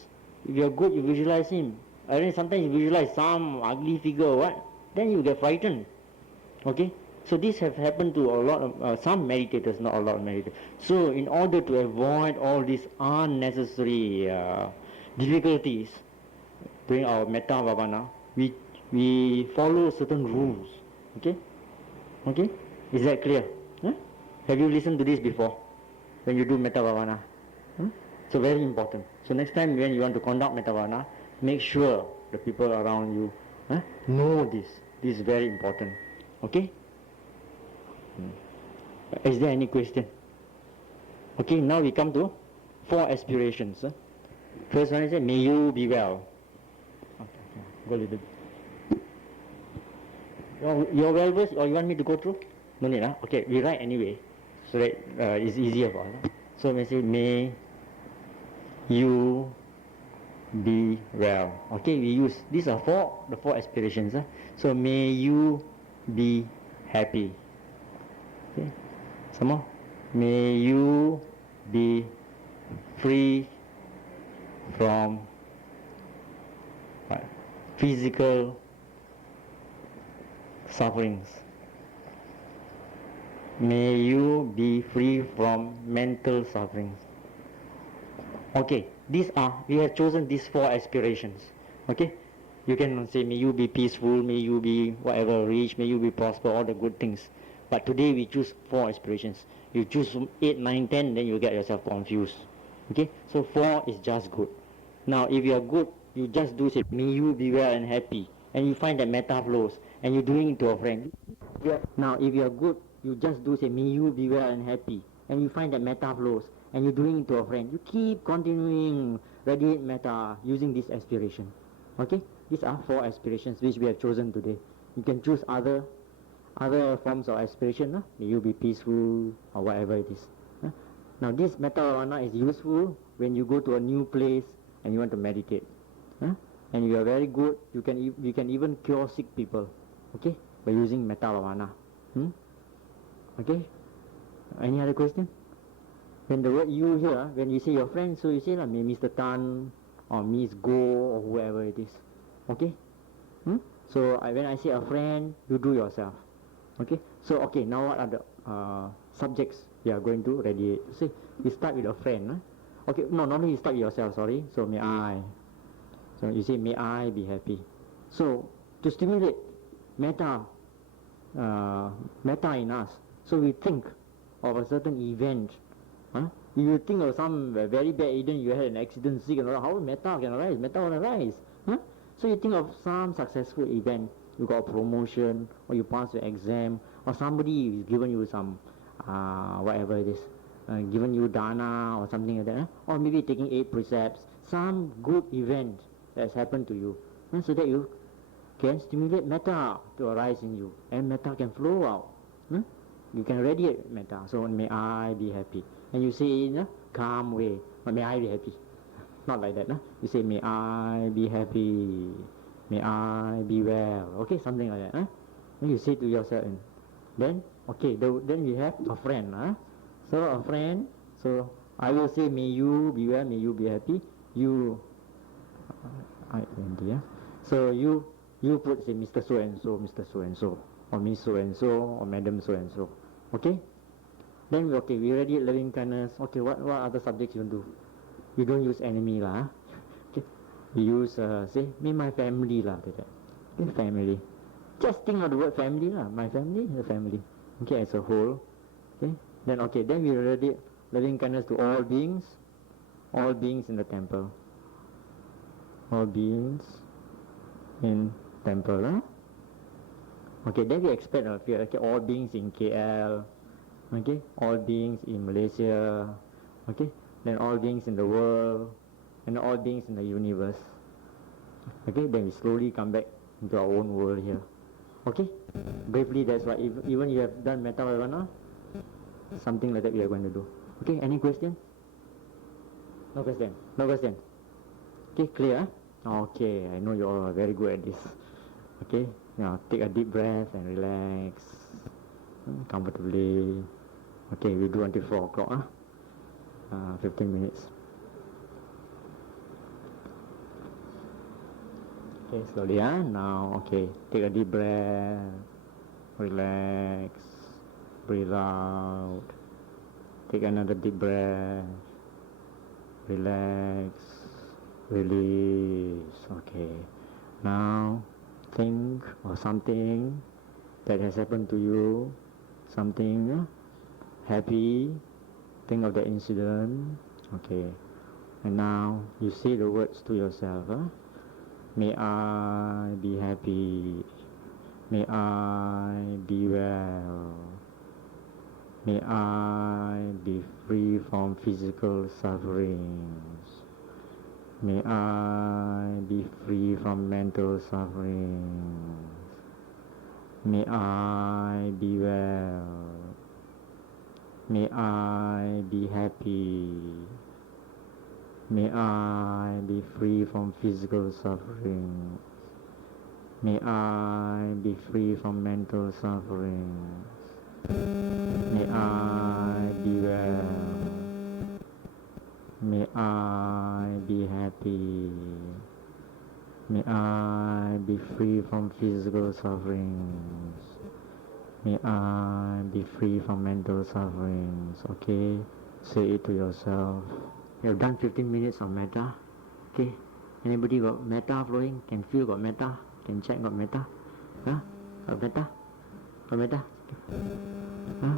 if you are good, you visualize him. And then sometimes you visualize some ugly figure or what, then you get frightened. Okay? So this have happened to a lot of, some meditators, not a lot of meditators. So in order to avoid all these unnecessary difficulties during our metta bhavana, we follow certain rules. Okay? Okay? Is that clear? Huh? Have you listened to this before? When you do metta bhavana? Huh? So very important. So next time when you want to conduct metta bhavana, make sure the people around you know this. This is very important. Okay? Is there any question? Okay, now we come to 4 aspirations. First one is, may you be well. Okay, go a little bit. Your well verse, or you want me to go through? No need, Okay, we write anyway, so that it's easier for us. So we say, may you be well. Okay, we use, these are the 4 aspirations. So may you be happy. Okay, some more. May you be free from physical sufferings. May you be free from mental sufferings. Okay, we have chosen these 4 aspirations. Okay, you can say, may you be peaceful, may you be whatever, rich, may you be prosper, all the good things. But today we choose 4 aspirations. You choose 8, 9, 10, then you get yourself confused. Okay, so 4 is just good. Now if you are good, you just do say, may you be well and happy, and you find that metta flows, and you're doing it to a friend. Now if you are good, you just do say, may you be well and happy, and you find that metta flows, and you're doing it to a friend. You keep continuing radiate metta using this aspiration. Okay, these are 4 aspirations which we have chosen today. You can choose other forms of aspiration. May you be peaceful or whatever it is. Now this metta bhavana is useful when you go to a new place and you want to meditate. And you are very good, you can even cure sick people. Okay, by using metta bhavana. Okay, any other question? When the word you here, when you say your friend, so you say may Mr. Tan or Miss Go or whoever it is. Okay? So when I say a friend, you do yourself. Okay? So okay, now what are the subjects we are going to radiate? See, we start with a friend. Okay, no, normally you start with yourself, sorry. So may I. So you say, may I be happy. So to stimulate metta in us, so we think of a certain event. You think of some very bad event, you had an accident, sick and all, how metta can arise? Metta will arise. So you think of some successful event, you got a promotion, or you pass your exam, or somebody is given you some, whatever it is, given you dana or something like that, or maybe taking 8 precepts, some good event that's happened to you, so that you can stimulate metta to arise in you, and metta can flow out. You can radiate metta. So may I be happy, and you say in a calm way, may I be happy, not like that. You say, may I be happy, may I be well. Okay, something like that. Then you say to yourself, and then okay, then we have a friend. So a friend. So I will say, may you be well, may you be happy. You, so you put say Mr. So and so, Mr. So and so, or Miss So and so, or Madam So and so. Okay. Then we radiate loving kindness. Okay, what other subjects you do? You don't use enemy lah. Okay. You use say, may my family lah, like that. Okay, family. Just think of the word family lah. My family, the family. Okay, as a whole. Okay. Then we radiate loving kindness to all beings in the temple. All beings in temple. Okay, then we expect all beings in KL. Okay, all beings in Malaysia. Okay, then all beings in the world, and all beings in the universe. Okay, then we slowly come back into our own world here. Okay? Briefly, that's why even you have done Metta Bhavana, something like that we are going to do. Okay, any question? No question? No question? Okay, clear? Okay, I know you all are very good at this. Okay, now take a deep breath and relax comfortably. Okay, we do until 4 o'clock. 15 minutes. Okay, slowly. Now, okay, take a deep breath. Relax. Breathe out. Take another deep breath. Relax. Release. Okay. Now, think of something that has happened to you. Something happy. Think of the incident. Okay. And now, you say the words to yourself. May I be happy. May I be well. May I be free from physical sufferings. May I be free from mental sufferings. May I be well. May I be happy. May I be free from physical sufferings. May I be free from mental sufferings. May I be well. May I be happy. May I be free from physical sufferings. May I be free from mental sufferings. Okay? Say it to yourself. You have done 15 minutes of metta. Okay? Anybody got metta flowing? Can feel got metta? Can check got metta? Huh? Got metta? Got metta? Huh?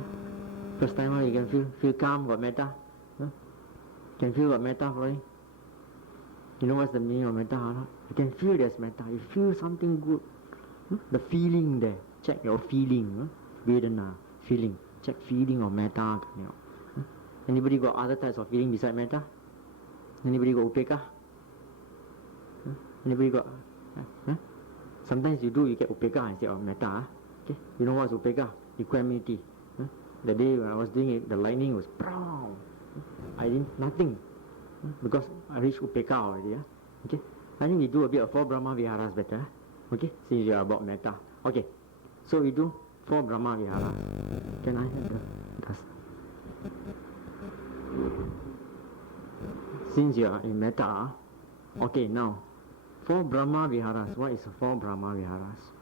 First time you can feel calm, got metta? Huh? Can feel got metta flowing? You know what's the meaning of metta or not? You can feel there's metta. You feel something good. The feeling there. Check your feeling. Vedana. Feeling. Check feeling of metta. Anybody got other types of feeling beside metta? Anybody got upeka? Anybody got? Sometimes you get upeka instead of metta. Okay? You know what's upeka? Equanimity. The day when I was doing it, the lightning was brown. I didn't nothing because I reached upeka already. Okay? I think we do a bit of 4 Brahma Viharas better. Okay? Since you are about metta. Okay. So we do 4 Brahma Viharas. Can I have the dust? Since you are in metta, okay, now 4 Brahma Viharas. What is 4 Brahma Viharas?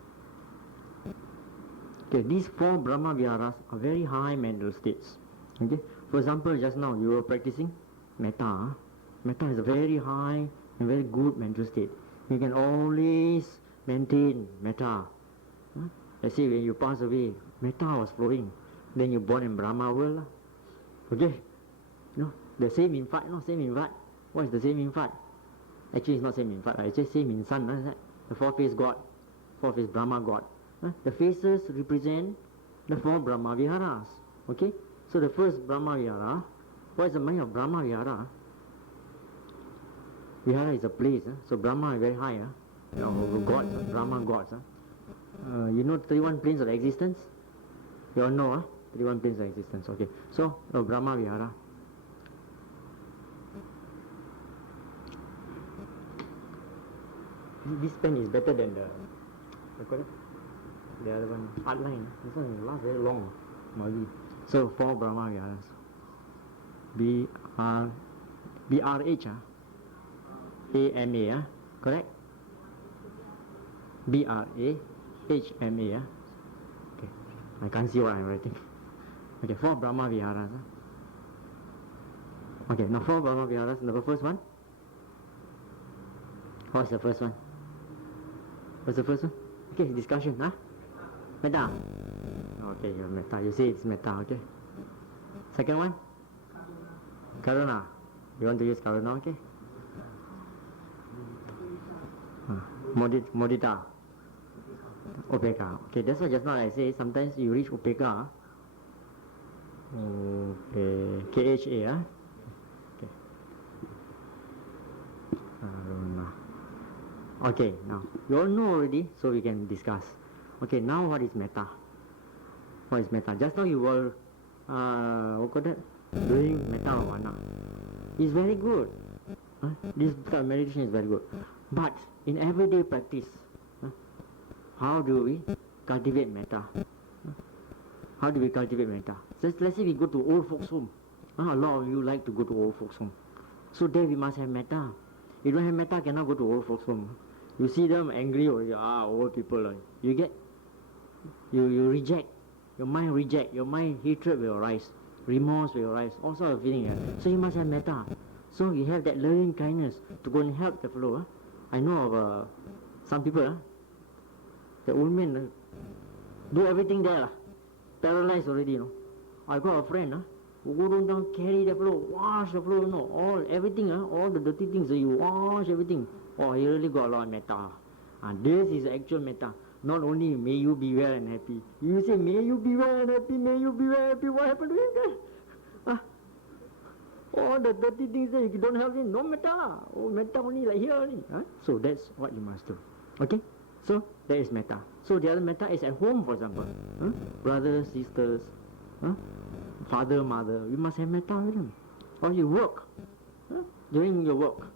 Okay, these 4 Brahma Viharas are very high mental states. Okay, for example, just now you were practicing metta. Metta is a very high and very good mental state. You can always maintain metta. Let's say when you pass away, metta was flowing. Then you born in Brahma world. Okay, no, the same in fact, no, same in fact. What is the same in fact? Actually, it's not same in fact. It's just same in sun. The 4-face God, 4-face Brahma God. The faces represent the 4 Brahma Viharas. Okay? So the first Brahma Vihara, what is the meaning of Brahma Vihara? Vihara is a place. So Brahma is very high. Gods, Brahma gods. You know 31 planes of existence? You all know, 31 planes of existence. Okay. So Brahma Vihara. This pen is better than the other one, hard line. This one lasts very long. So 4 Brahma Viharas. B-R-H, A-M-A, correct? B-R-A-H-M-A, okay. I can't see what I'm writing. Okay, 4 Brahma Viharas. Okay, now 4 Brahma Viharas. Number first one. What's the first one? What's the first one? Okay, discussion, Metta. Okay, metta. You say it's metta, okay. Second one? Karuna. You want to use karuna, okay? Modita. Upeka. Okay, that's why just now I say sometimes you reach upeka. Okay. KHA, Okay. Okay, now you all know already, so we can discuss. Okay, now what is metta? What is metta? Just now you were, what call that? Doing metta bhavana. It's very good. This kind of meditation is very good. But in everyday practice, how do we cultivate metta? How do we cultivate metta? So let's say we go to old folks' home. A lot of you like to go to old folks' home. So there we must have metta. If you don't have metta, cannot go to old folks' home. You see them angry or old people. You get, you reject. Your mind reject. Your mind hatred will arise. Remorse will arise. All sorts of feeling. So you must have metta. So you have that loving kindness to go and help the fellow. I know of some people. The old men do everything there. Paralyzed already. I got a friend. Who go down, carry the floor, wash the floor, all everything, all the dirty things, you wash everything. Oh, he really got a lot of metta. And this is actual metta. Not only may you be well and happy. You say, may you be well and happy, may you be well and happy. What happened to him there? All the dirty things that you don't have him, no metta. Oh, metta only like here only. So that's what you must do. Okay? So that is metta. So the other metta is at home, for example. Brothers, sisters, father, mother, you must have metta with them. Or you work. During your work,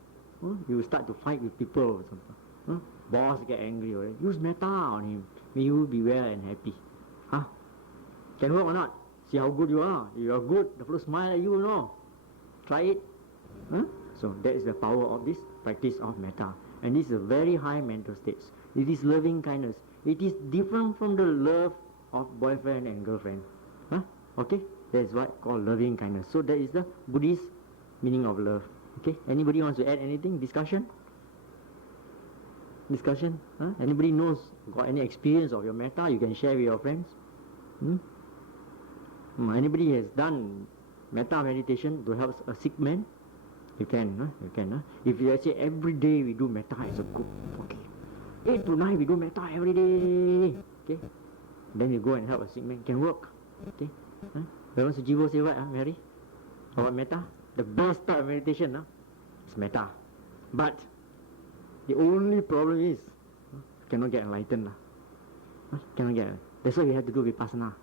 you start to fight with people or something. Boss get angry already. Use metta on him. May you be well and happy. Can work or not? See how good you are. If you are good, the fellow smile at you, Try it. So that is the power of this practice of metta. And this is a very high mental state. It is loving kindness. It is different from the love of boyfriend and girlfriend. Okay? That is what called loving kindness. So that is the Buddhist meaning of love. Okay? Anybody wants to add anything? Discussion? Discussion? Anybody knows, got any experience of your metta? You can share with your friends. Anybody has done metta meditation to help a sick man? You can, you can. If you say every day we do metta as a group, okay. 8 to 9 we do metta every day. Okay? Then you go and help a sick man. Can work. Okay? Veron Sujivo say what, Mary? About metta? The best type of meditation is metta. But the only problem is cannot get enlightened. Cannot get. That's why we have to do vipassana.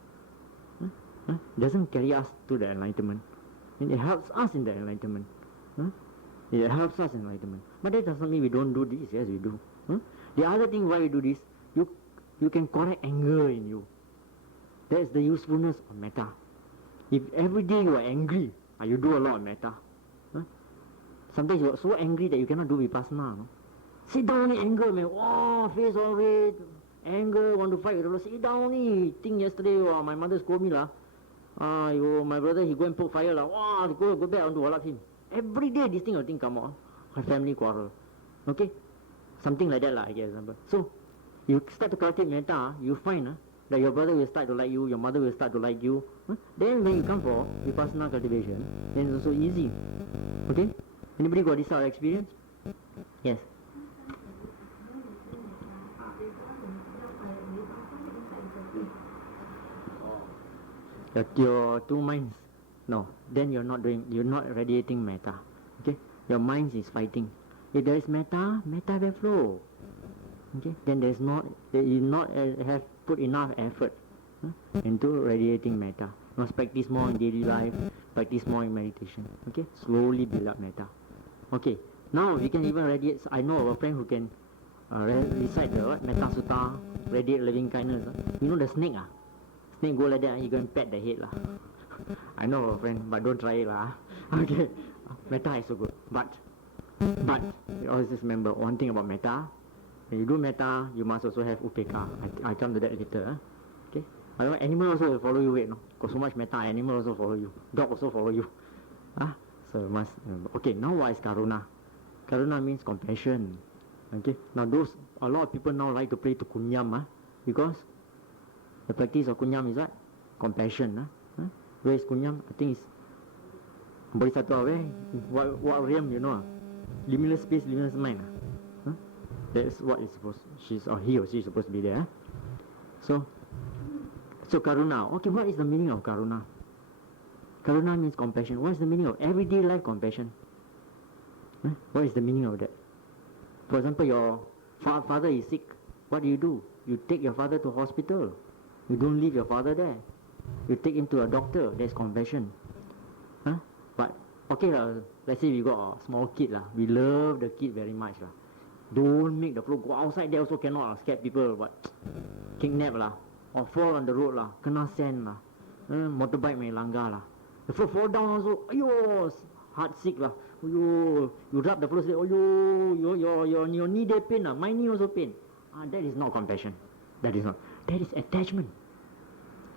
Doesn't carry us to the enlightenment. And it helps us in the enlightenment. It helps us in enlightenment. But that doesn't mean we don't do this. Yes, we do. The other thing why we do this, you can correct anger in you. That's the usefulness of metta. If every day you are angry, you do a lot of metta. Sometimes you are so angry that you cannot do vipassana. Sit down in anger, man. Wow, face all red. Anger, want to fight with the Lord. Sit down only. Think yesterday, my mother scolded me. My brother, he go and poke fire. Wow, go back, I want to wallop him. Every day this thing or thing come out. A family quarrel. Okay? Something like that, I guess. So, you start to cultivate metta, you find that your brother will start to like you, your mother will start to like you. Then when you come for vipassana cultivation, then it's also easy. Okay? Anybody got this sort of experience? Yes. Your two minds, no, then you're not radiating metta. Okay? Your mind is fighting. If there is metta, metta will flow. Okay? Then you not have put enough effort into radiating metta. Must practice more in daily life, practice more in meditation. Okay? Slowly build up metta. Okay. Now we can even radiate. I know of a friend who can recite the Metta Sutta, radiate loving kindness. You know the snake? Snake go like that, you go and pat the head. I know of a friend, but don't try it. Okay. Metta is so good. But you always just remember one thing about metta. When you do metta, you must also have upeka. I come to that later. Okay? Otherwise, animal also will follow you. Wait, no? Because so much metta, animal also follow you. Dog also follow you. So you must remember. Okay, now what is karuna? Karuna means compassion. Okay? Now a lot of people now like to pray to kunyam, because the practice of kunyam is what? Compassion. Where is kunyam? I think it's Bodhisattva. Where? What realm, you know? Limitless space, limitless mind. That's what is supposed. He or she is supposed to be there. So karuna. Okay, what is the meaning of karuna? Karuna means compassion. What is the meaning of everyday life compassion? What is the meaning of that? For example, Father is sick. What do? You take your father to hospital. You don't leave your father there. You take him to a doctor. That's compassion. Huh? But okay, let's say we got a small kid lah. We love the kid very much lah. Don't make the flow go outside there also cannot lah. Scare people, but kidnap lah, or fall on the road lah, kena sand lah, motorbike may langgar lah. The flow fall down also, ayo, heart sick lah, ayo, you rub the flow, say, ayo, your knee there pain lah, my knee also pain. That is not compassion. That is not. That is attachment.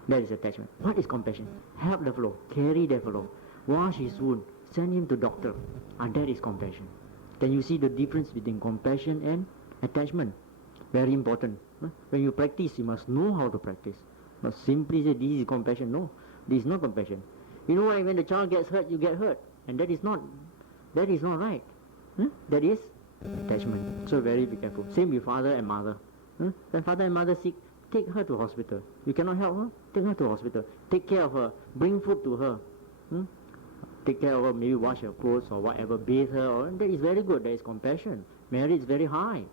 That is attachment. What is compassion? Help the flow, carry the flow, wash his wound, send him to doctor. That is compassion. Can you see the difference between compassion and attachment? Very important. When you practice, you must know how to practice. Not simply say this is compassion. No, this is not compassion. You know why? When the child gets hurt, you get hurt, and that is not right. That is attachment. So very be careful. Same with father and mother. When father and mother sick, take her to hospital. You cannot help her, take her to hospital. Take care of her. Bring food to her. Take care of her, maybe wash her clothes or whatever, bathe her. That is very good. That is compassion. Merit is very high.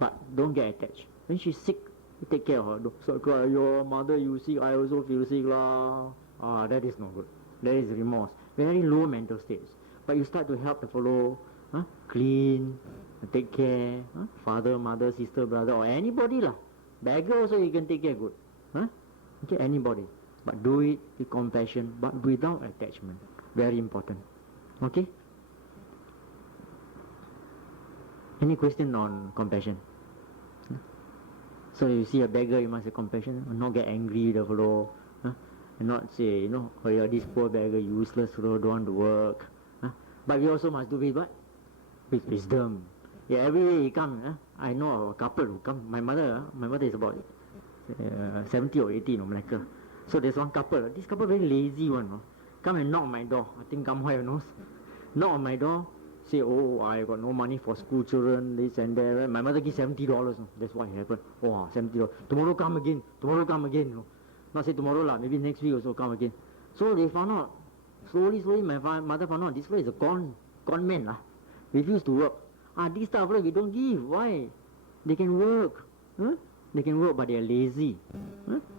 But don't get attached. When she's sick, you take care of her. Don't so cry, your mother, you sick, I also feel sick lah. That is not good. That is remorse. Very low mental states. But you start to help the fellow, clean, take care, father, mother, sister, brother, or anybody lah. Beggar also you can take care good. Okay, anybody. But do it with compassion, but without attachment. Very important. Okay? Any question on compassion? So you see a beggar, you must have compassion, not get angry with the fellow, and not say, oh yeah, this poor beggar, useless fellow, don't want to work. But we also must do with what? With wisdom. Yeah, every day he come. I know a couple who come. My mother is about 70 or 80 in Malacca. So there's one couple. This couple very lazy one. Come and knock on my door. I think come here knows. Knock on my door. Say, oh, I got no money for school children, this and that. My mother gives $70. That's what happened. Oh, $70. Tomorrow come again. Tomorrow come again. Not say tomorrow lah. Maybe next week also come again. So they found out. Slowly, my mother found out this fellow is a con man lah. Refuse to work. This stuff we don't give. Why? They can work. They can work, but they are lazy.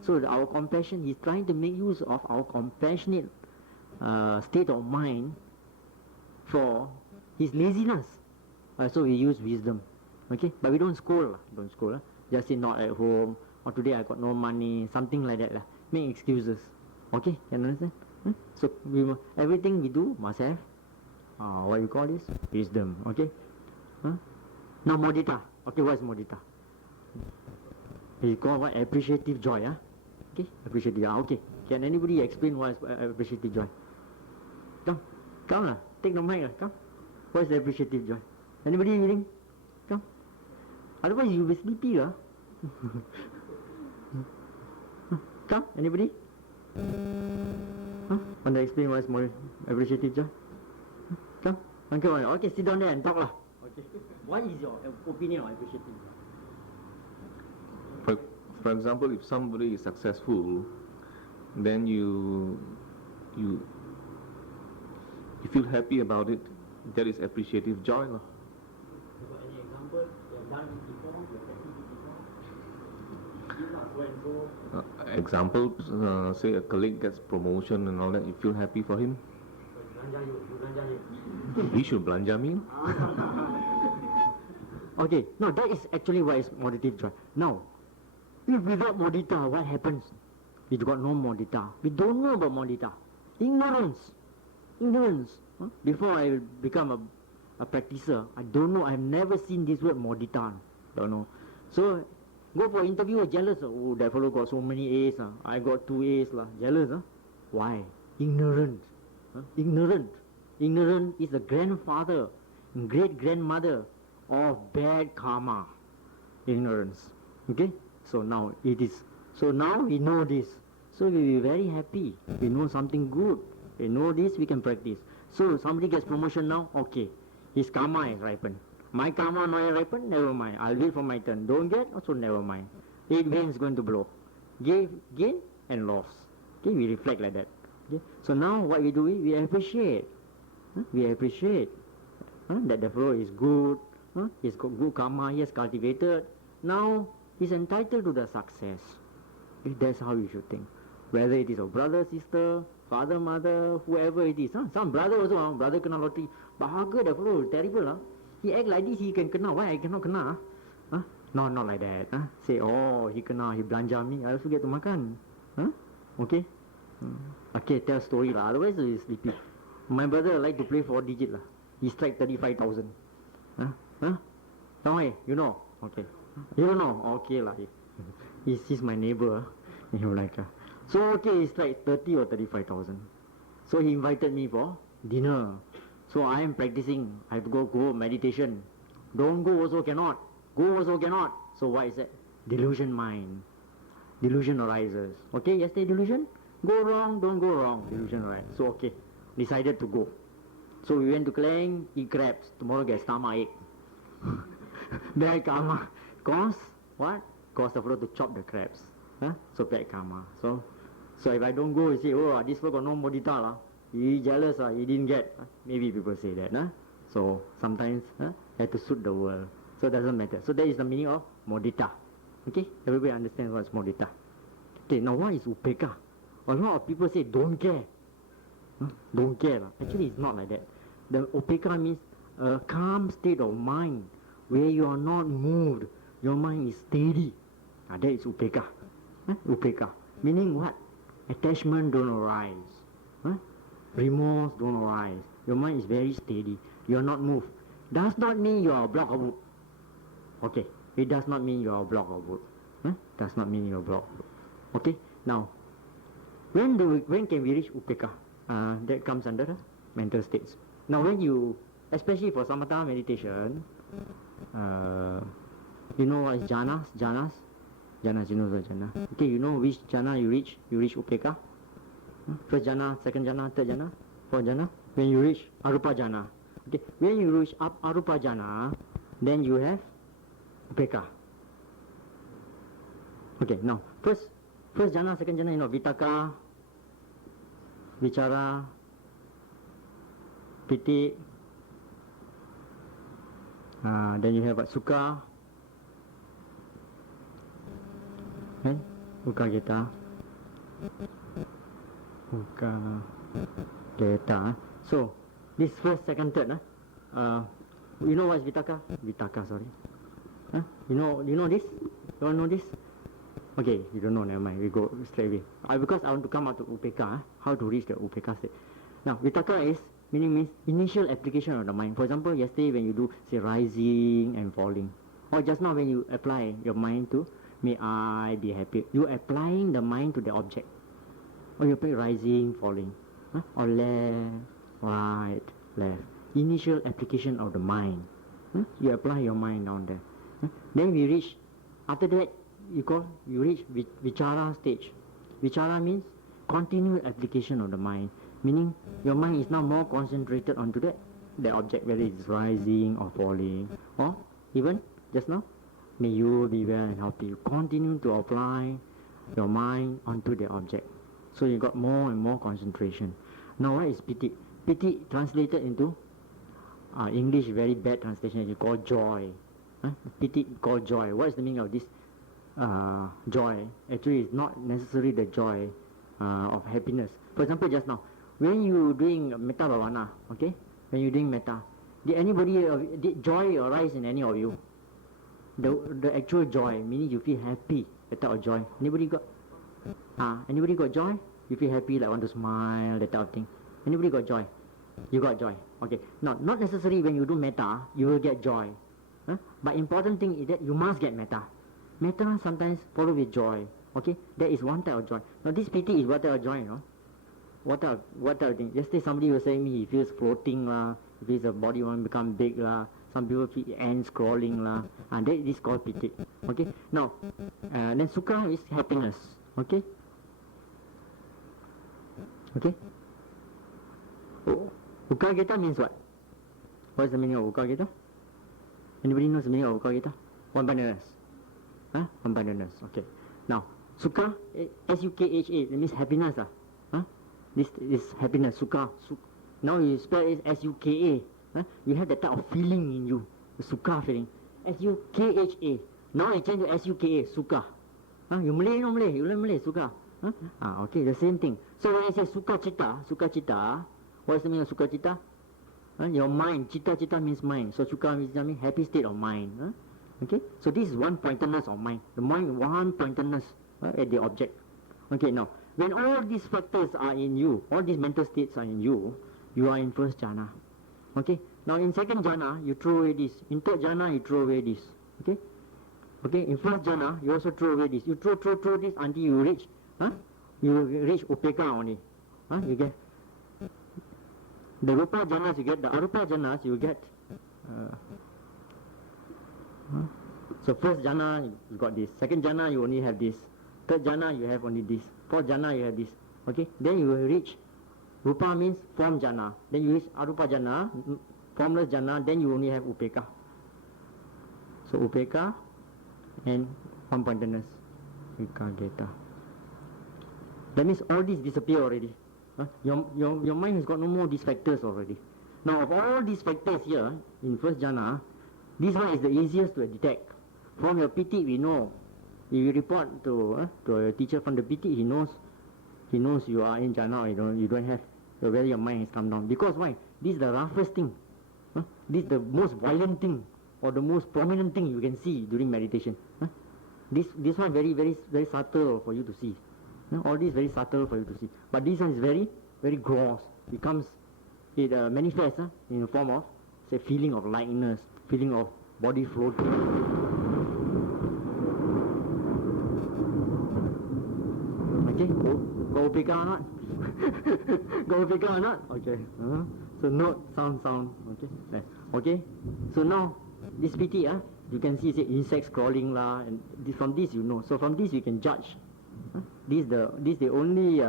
So our compassion, he's trying to make use of our compassionate state of mind for his laziness. So we use wisdom. Okay? But we don't scold. Don't scold. Just say not at home, or today I got no money, something like that. Make excuses. Okay? You understand? So everything we do must have what you call this? Wisdom. Okay? Now mudita. Okay, what is mudita? It's called what? Appreciative joy. Okay? Appreciative. Okay. Can anybody explain what is appreciative joy? Come lah. Take the mic. Come. What is appreciative joy? Anybody reading? Come. Otherwise you'll be sleepy. Come. Anybody? Want to explain what is more appreciative joy? Come. Okay, sit down there and talk lah. Okay. What is your opinion on appreciative joy? For example, if somebody is successful, then you feel happy about it. That is appreciative joy. You got any example? You have done it before? You have Example, say a colleague gets promotion and all that, you feel happy for him? He should belanja me. Okay, no, that is actually what is modative joy. Now, if without modita, what happens? We got no modita. We don't know about modita. Ignorance. Before I become a practicer, I don't know. I've never seen this word modita. Don't know. So, go for interview, jealous. Oh, that fellow got so many A's. I got 2 A's. Jealous. Why? Ignorant. Ignorant is the grandfather, great-grandmother of bad karma. Ignorance. Okay? So now it is. So now we know this. So we will be very happy. We know something good. We know this, we can practice. So somebody gets promotion now, okay. His karma is ripened. My karma not ripened, never mind. I'll wait for my turn. Don't get, also never mind. 8 winds going to blow. Gain and loss. Okay, we reflect like that. Okay? So now what we do is we appreciate. We appreciate that the flow is good, He's got good karma, he has cultivated. Now he's entitled to the success. That's how you should think. Whether it is a brother, sister, father, mother, whoever it is. Some brother also, brother kena lottery. Bahagia dah bro, terrible. He act like this, he can kena. Why I cannot kena? No, not like that. Say, oh, he kena, he belanja me, I also get to makan. Okay? Okay, tell story lah. Otherwise he's sleepy. My brother like to play 4 digit lah. He strike 35,000. No, hey, you know? Okay. You don't know? Okay lah. He's my neighbor. You like so okay, it's like 30 or 35,000. So he invited me for dinner. So I am practicing. I have to go meditation. Don't go also cannot. Go also cannot. So what is that? Delusion mind. Delusion arises. Okay, yesterday delusion? Go wrong, don't go wrong. Delusion arises. So okay, decided to go. So we went to Klang, eat crabs. Tomorrow get stomach ache. Bad karma. Cause what? Cause the fellow to chop the crabs. So bad karma. So if I don't go, you say, oh, this fellow got no modita lah. He jealous he didn't get. Maybe people say that. So sometimes have to suit the world. So it doesn't matter. So that is the meaning of modita. Okay? Everybody understands what's modita. Okay, now what is upeka? A lot of people say don't care. Don't care. Actually it's not like that. The upeka means a calm state of mind where you are not moved. Your mind is steady. That is upeka. Upeka. Meaning what? Attachment don't arise. Remorse don't arise. Your mind is very steady. You are not moved. Does not mean you are a block of wood. Okay. It does not mean you are a block of wood. Does not mean you are a block of wood. Okay. Now, when can we reach upeka? That comes under the mental states. Now when you, especially for samatha meditation, you know what is jhanas? Jhanas, you know the jhana. Okay, you know which jhana you reach upeka? First jhana, second jhana, third jhana, fourth jhana. When you reach arupa jhana. Okay, when you reach arupa jhana, then you have upeka. Okay, now first jhana, second jhana, you know, vitaka, vichara, piti, then you have sukha, and ukagita. So this first, second, third. You know what is vitaka? Vitaka, sorry. You know this? You all know this? Okay, you don't know, never mind. We go straight away. Because I want to come out to upeka. How to reach the upeka state? Now, vitaka means initial application of the mind. For example, yesterday when you do say rising and falling, or just now when you apply your mind to may I be happy, you applying the mind to the object. Or you apply rising, falling, or left, right, left. Initial application of the mind. You apply your mind down there. Then we reach. After that, you reach vichara stage. Vichara means continued application of the mind. Meaning your mind is now more concentrated onto the object, whether it's rising or falling, or even just now, may you be well and healthy. You continue to apply your mind onto the object. So you got more and more concentration. Now what is piti? Piti translated into English, very bad translation, you call joy. Piti called joy. What is the meaning of this joy? Actually it's not necessarily the joy of happiness. For example, just now, when you doing metta bhavana, okay? When you doing metta, did joy arise in any of you? The actual joy, meaning you feel happy, that type of joy. Anybody got joy? You feel happy, like want to smile, that type of thing. Anybody got joy? You got joy. Okay. Now, not necessarily when you do metta, you will get joy. But important thing is that you must get metta. Metta sometimes follow with joy. Okay? That is one type of joy. Now, this piti is what type of joy, you know? What type of thing? Yesterday somebody was saying me, he feels floating lah, he feels the body want to become big lah. Some people feel ants crawling lah. And that is called piti. Okay? Now, then sukha is happiness. Okay? Okay? Ukagita means what? What is the meaning of ukagita? Anybody knows the meaning of ukagita? One-mindedness. One-mindedness. Okay. Now, sukha, S-U-K-H-A, it means happiness. This is happiness, sukha. Now you spell it S-U-K-A. You have that type of feeling in you. the sukha feeling. S-U-K-H-A. Now I change to S-U-K-A, sukha. You Malay, no Malay? You learn Malay, sukha. Okay, the same thing. So when I say sukha citta, what is the meaning of sukha citta? Your mind, citta means mind. So sukha means happy state of mind. Okay, so this is one-pointedness of mind. The mind, one-pointedness at the object. Okay, now, when all these factors are in you, all these mental states are in you, you are in first jhana. Okay, now in second jhana, you throw away this. In third jhana, you throw away this. Okay, in first jhana, you also throw away this. You throw this until you reach, you reach upeka only. You get the rupa jhanas, you get the arupa jhanas, you get. So first jhana, you got this. Second jhana, you only have this. Third jhana, you have only this. Fourth jhana, you have this. Okay, then you will reach. Rupa means form jhana. Then you reach arupa jhana, formless jhana. Then you only have upeka. So upeka and one-pointedness, ekagata. That means all this disappear already. Your mind has got no more these factors already. Now of all these factors here in first jhana, this one is the easiest to detect. From your piti we know. If you report to a teacher from the piti, he knows you are in jhana or you don't have, where your mind has come down. Because why? This is the roughest thing. This is the most violent thing or the most prominent thing you can see during meditation. This one very, very, very subtle for you to see. All this very subtle for you to see. But this one is very, very gross. It manifests in the form of, say, feeling of lightness, feeling of body floating. Okay, go upeka or not? Go upeka or not? Okay. So note, sound. Okay. Okay. So now this piti, you can see insects crawling lah, and from this you know. So from this you can judge. This the only,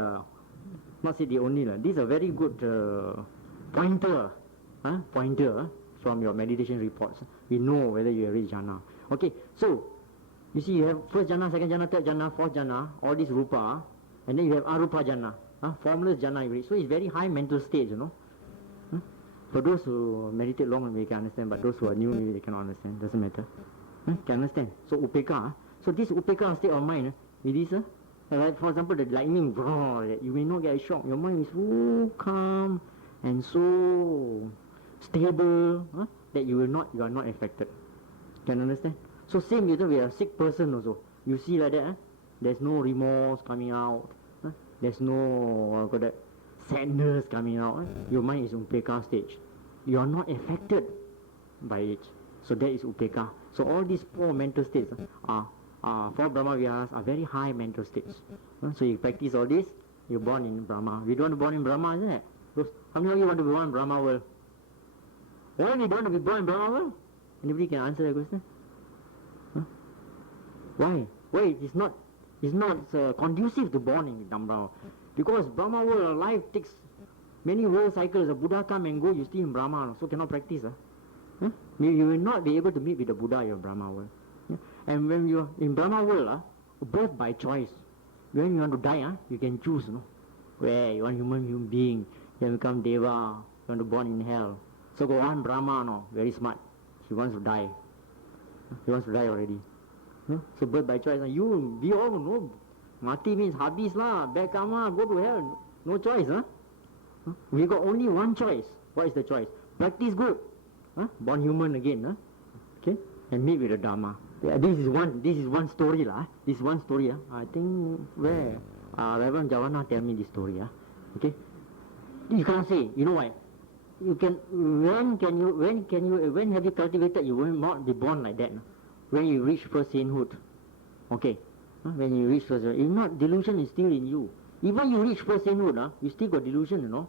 not say the only lah. This is a very good pointer from your meditation reports. We know whether you have reached jhana. Okay. So you see, you have first jhana, second jhana, third jhana, fourth jhana, all this rupa, and then you have arupa jhana, formless jhana you reach. So it's very high mental stage, you know. For those who meditate long, they can understand, but those who are new, maybe they cannot understand. Doesn't matter. Can understand. So upeka. So this upeka state of mind, it is like for example the lightning, you may not get a shock. Your mind is so calm and so stable that you are not affected. Can understand? So same with a sick person also. You see like that, there's no remorse coming out. There's no sadness coming out. Your mind is upeka stage. You are not affected by it. So that is upeka. So all these four mental states are four Brahma Viharas are very high mental states. So you practice all this, you're born in Brahma. We don't want to be born in Brahma, isn't it? How many of you want to be born in Brahma world? Why we don't want to be born in Brahma world? Anybody can answer that question? Why? Why it's not conducive to born in Brahma? Because Brahma world life takes many world cycles. A Buddha come and go, you still in Brahma, so cannot practice. You will not be able to meet with the Buddha in Brahma world. And when you are in Brahma world, birth by choice. When you want to die, you can choose, where you want human being, you want to become Deva, you want to born in hell. So go on Brahma, very smart. He wants to die. He wants to die already. So birth by choice. We all know, mati means habis lah, bad karma, go to hell. No choice, We got only one choice. What is the choice? Practice good. Born human again, okay, and meet with the Dharma. Yeah, this is one story lah. This is one story. I think where Reverend Jawana tell me this story. Okay, you can't say. You know why? You can. When have you cultivated? You will not be born like that. When you reach first sainthood. Okay, when you reach first, if not, delusion is still in you. Even you reach first sainthood, you still got delusion. You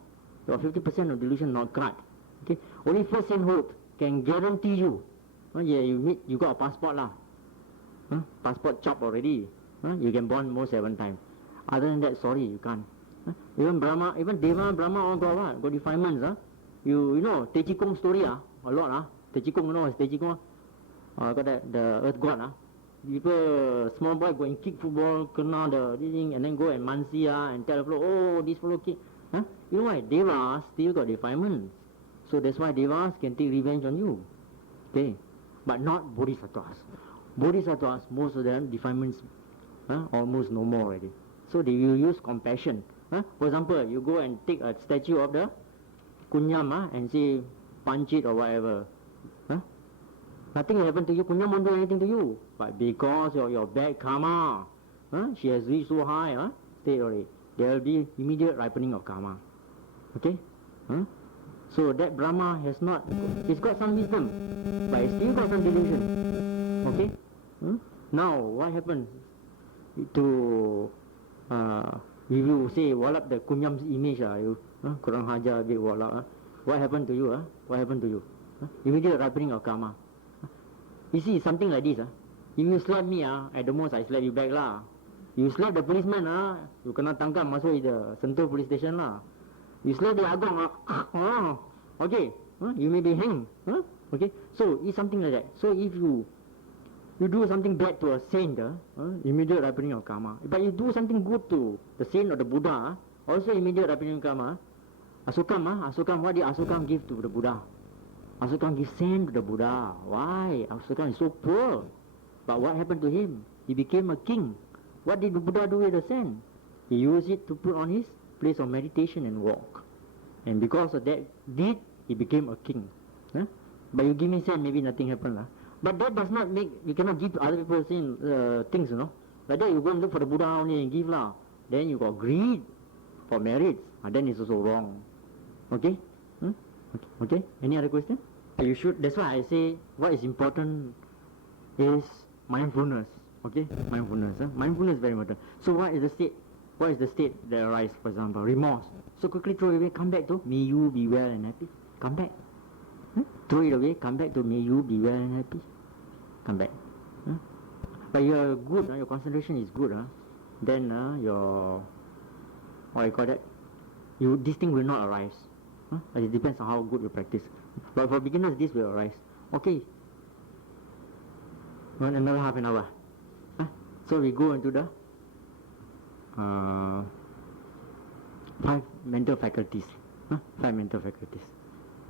50% of delusion not cut. Okay, only first sainthood can guarantee you. You got a passport lah. Passport chopped already. You can born more 7 times. Other than that, sorry, you can't. Even Brahma, even Deva, Brahma all got what? Got refinements. You know Te Chi Kung story a lot. Te Chi Kung, you know what's Te Chi Kung? Got that, the earth god. People, small boy go and kick football, kena the this thing, and then go and mansi and tell the fellow, oh, this fellow kick. You know why? Devas still got refinements. So that's why Devas can take revenge on you. Okay. but not bodhisattvas. Bodhisattvas, most of them, defilements almost no more already. So they will use compassion. For example, you go and take a statue of the kunyam and say, punch it or whatever. Nothing will happen to you. Kunyam won't do anything to you. But because of your bad karma, she has reached so high state already, there will be immediate ripening of karma. Okay? So that Brahma has not, he's got some wisdom, but he's still got some delusion. Okay? Now, what happens to, if you say, walap the kunyam's image, you kurang hajar a bit walap, what happened to you? What happened to you? Immediate ripening of karma. You see, something like this. If you slap me, at the most I slap you back lah. You slap the policeman, you kena tangkap masuk the Sentul police station lah. You slap the agong, okay, you may be hanged. Okay, so it's something like that. So if you do something bad to a saint, immediate ripening of karma. But you do something good to the saint or the Buddha, also immediate ripening of karma. Asukam, what did Asukam give to the Buddha? Asukam gives sand to the Buddha. Why? Asukam is so poor. But what happened to him? He became a king. What did the Buddha do with the sand? He used it to put on his place of meditation and walk. And because of that deed, he became a king. But you give me sand, maybe nothing happened. But that does not make, you cannot give other people things, Like that you go and look for the Buddha only and give lah. Then you got greed for merits. Then it's also wrong. Okay? Okay? Any other question? You should, that's why I say what is important is mindfulness. Okay? Mindfulness. Mindfulness is very important. So what is the state? What is the state that arises, for example? Remorse. So quickly throw it away, come back to may you be well and happy. Come back. Throw it away, come back to may you be well and happy. Come back. But you're good, your concentration is good, then your, what you call that? This thing will not arise. It depends on how good you practice. But for beginners, this will arise. Okay. Another half an hour. So we go into the 5 mental faculties. 5 mental faculties.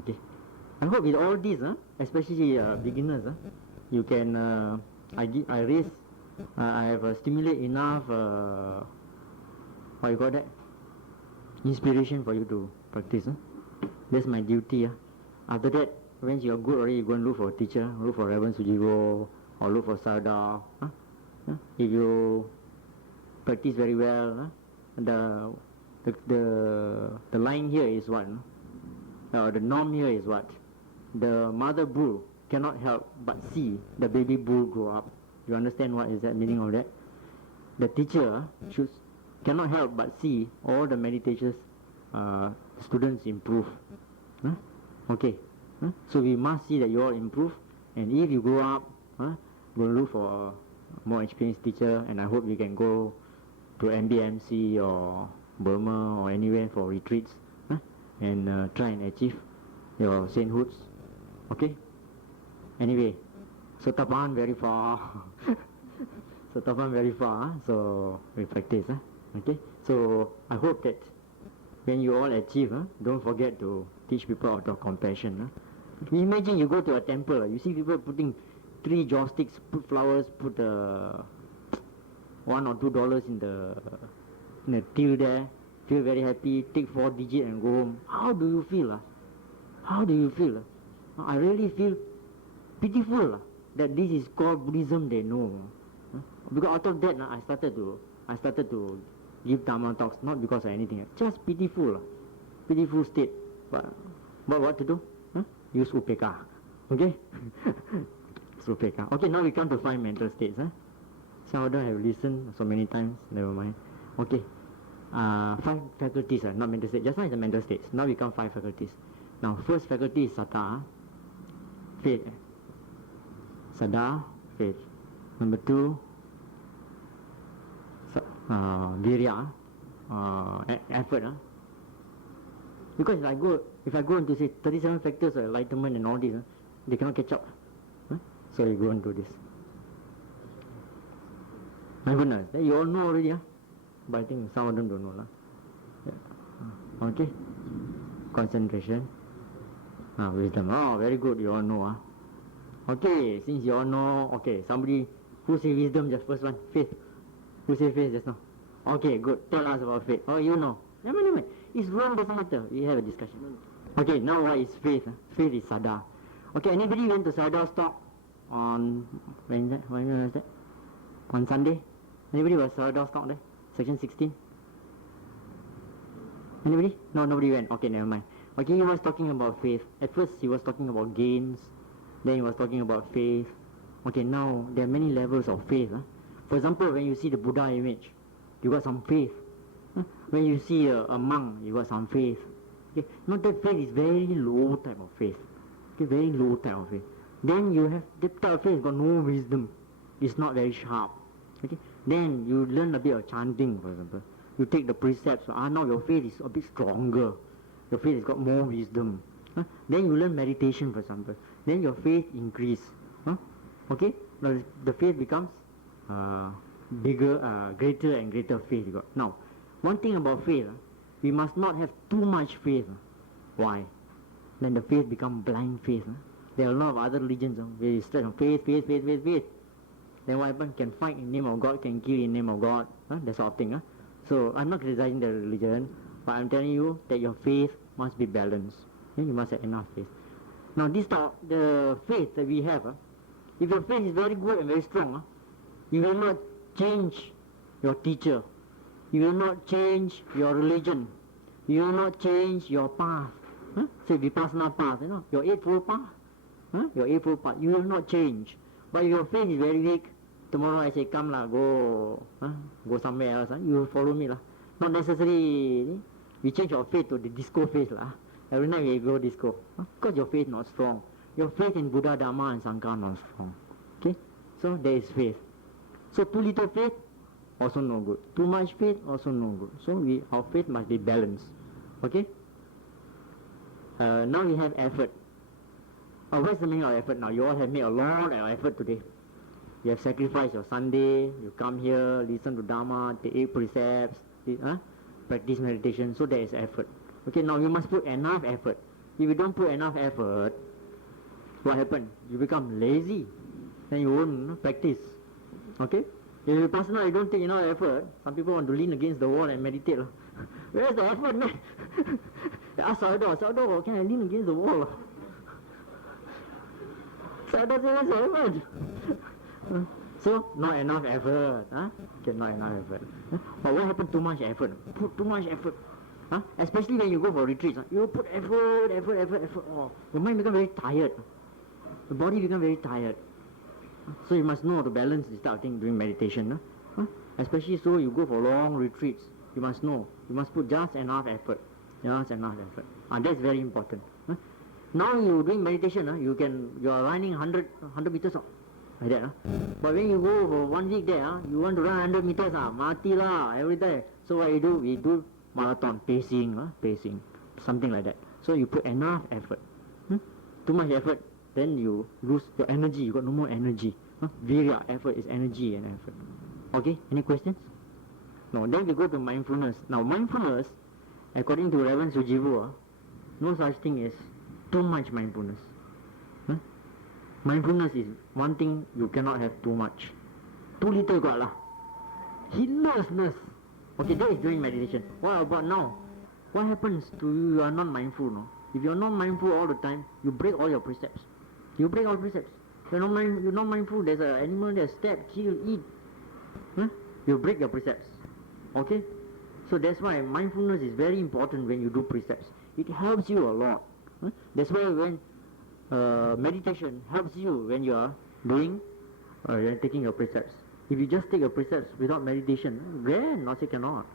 Okay. I hope with all these, especially beginners, you can, I have stimulate enough, what you call that? Inspiration for you to practice. That's my duty. After that, once you're good already, you go and look for a teacher, look for Reverend Sujigo, or look for Sarda. If you practice very well, the line here is what? The norm here is what? The mother bull cannot help but see the baby bull grow up. You understand what is that meaning of that? The teacher cannot help but see all the meditations students improve. Okay. So we must see that you all improve, and if you grow up, go look for a more experienced teacher, and I hope you can go to MBMC or Burma or anywhere for retreats, and try and achieve your sainthoods. Okay? Anyway, so Tapan very far. So we practice. Okay? So I hope that when you all achieve, don't forget to teach people out of compassion. Imagine you go to a temple, you see people putting 3 joss sticks, put flowers, put $1 or $2 in the till there, feel very happy, take 4 digits and go home. How do you feel? How do you feel? I really feel pitiful that this is called Buddhism they know. Because out of that, I started to give Dharma talks, not because of anything, just pitiful state. But what to do? Use upeka. Okay? Upeka. Okay, now we come to 5 mental states. Some of them have listened so many times, never mind. Okay. 5 faculties, not mental states. Just now is the mental states. Now we come 5 faculties. Now, first faculty is saddha, faith. Saddha, faith. Number 2, virya, effort. Because if I go into say 37 factors of enlightenment and all this, they cannot catch up. So you go into this. My goodness, you all know already, but I think some of them don't know. Yeah. Okay. Concentration. Wisdom. Oh, very good, you all know. Okay, since you all know, okay, somebody, who say wisdom just first one? Faith. Who say faith just now? Okay, good. Tell us about faith. Oh, you know. Never mind. It's wrong, doesn't matter. We have a discussion. Okay, now what is faith? Faith is sada. Okay, anybody went to Sada's talk on, when was that? On Sunday? Anybody was Sada's talk there? Section 16? Anybody? No, nobody went. Okay, never mind. Okay, he was talking about faith. At first he was talking about gains, then he was talking about faith. Okay, now there are many levels of faith. For example, when you see the Buddha image, you got some faith. When you see a monk, you got some faith. Okay, not that faith is very low type of faith. Okay, very low type of faith. Then you have that type of faith got no wisdom. It's not very sharp. Okay, then you learn a bit of chanting, for example. You take the precepts. Now your faith is a bit stronger. Your faith has got more wisdom. Then you learn meditation, for example. Then your faith increase. Okay, now the faith becomes bigger, greater and greater faith you got. Now, one thing about faith, we must not have too much faith. Why? Then the faith becomes blind faith. There are a lot of other religions where you start on faith. Then what happens? Can fight in the name of God, can kill in the name of God. That sort of thing. So I'm not criticizing the religion, but I'm telling you that your faith must be balanced. You must have enough faith. Now the faith that we have, if your faith is very good and very strong, you will not change your teacher. You will not change your religion. You will not change your path. Say Vipassana path, your eightfold path. Your eightfold path. You will not change. But if your faith is very weak, tomorrow I say, come lah, go somewhere else. You will follow me lah. Not necessarily we change our faith to the disco faith lah. Every night we go disco. Because your faith not strong. Your faith in Buddha, Dharma and Sangha not strong. Okay? So there is faith. So too little faith, also no good. Too much faith, also no good. So our faith must be balanced. Okay? Now we have effort. What's the meaning of effort now? You all have made a lot of effort today. You have sacrificed your Sunday, you come here, listen to Dharma, take 8 precepts, practice meditation, so there is effort. Okay, now you must put enough effort. If you don't put enough effort, what happens? You become lazy, then you won't practice. Okay? If you personally you don't take enough effort, some people want to lean against the wall and meditate. Where's the effort, man? Ask Salvador, can I lean against the wall? Salvador says, where's the effort? So, not enough effort. Okay, not enough effort. But what happened? Too much effort. Put too much effort. Especially when you go for retreats. You put effort. Oh, your mind becomes very tired. The body becomes very tired. So you must know how to balance this type of thing during meditation. Especially so you go for long retreats. You must know. You must put just enough effort. Just enough effort. That's very important. Now you doing meditation, you are running 100 meters like that. But when you go for 1 week there, you want to run 100 meters, mati lah, every day. So what you do? We do marathon, pacing, something like that. So you put enough effort. Too much effort, then you lose your energy, you got no more energy. Virya, effort is energy and effort. Okay, any questions? No, then we go to mindfulness. Now mindfulness, according to Reverend Sujivo, no such thing as too much mindfulness. Mindfulness is one thing you cannot have too much. Too little got lah. Heedlessness. Okay, that is doing meditation. What about now? What happens to you? You are not mindful, no? If you are not mindful all the time, you break all your precepts. You break all precepts. You're not mindful. There's an animal there, step, kill, eat. You break your precepts. Okay? So that's why mindfulness is very important when you do precepts. It helps you a lot. That's why when meditation helps you when you are doing, you're taking your precepts. If you just take your precepts without meditation, then not say cannot.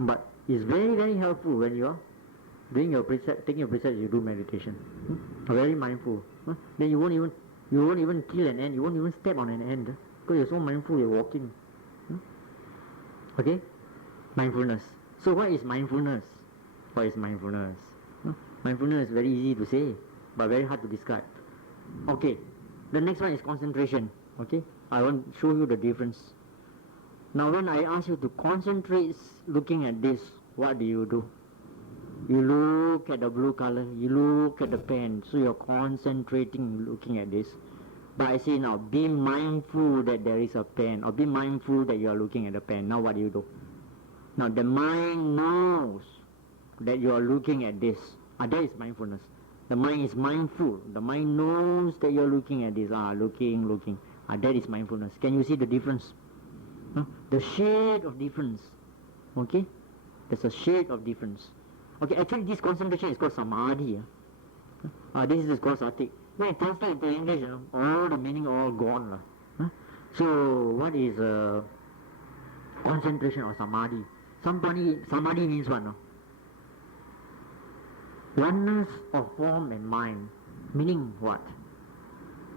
But it's very, very helpful when you are doing your precepts, taking your precepts, you do meditation. Very mindful. Then you won't even kill an ant. You won't even step on an ant because you're so mindful. You're walking. Okay, mindfulness. So what is mindfulness? What is mindfulness? Mindfulness is very easy to say, but very hard to describe. Okay, the next one is concentration. Okay, I want to show you the difference. Now when I ask you to concentrate looking at this, what do? You look at the blue color, you look at the pen, so you're concentrating looking at this. But I say now, be mindful that there is a pen, or be mindful that you are looking at the pen. Now what do you do? Now the mind knows that you are looking at this. That is mindfulness. The mind is mindful. The mind knows that you are looking at this. Looking. That is mindfulness. Can you see the difference? The shade of difference. Okay? There's a shade of difference. Okay, actually this concentration is called samadhi. This is called sati. When you translate to English, all the meaning all gone. So what is concentration or samadhi? Samadhi means what? No? Oneness of form and mind. Meaning what?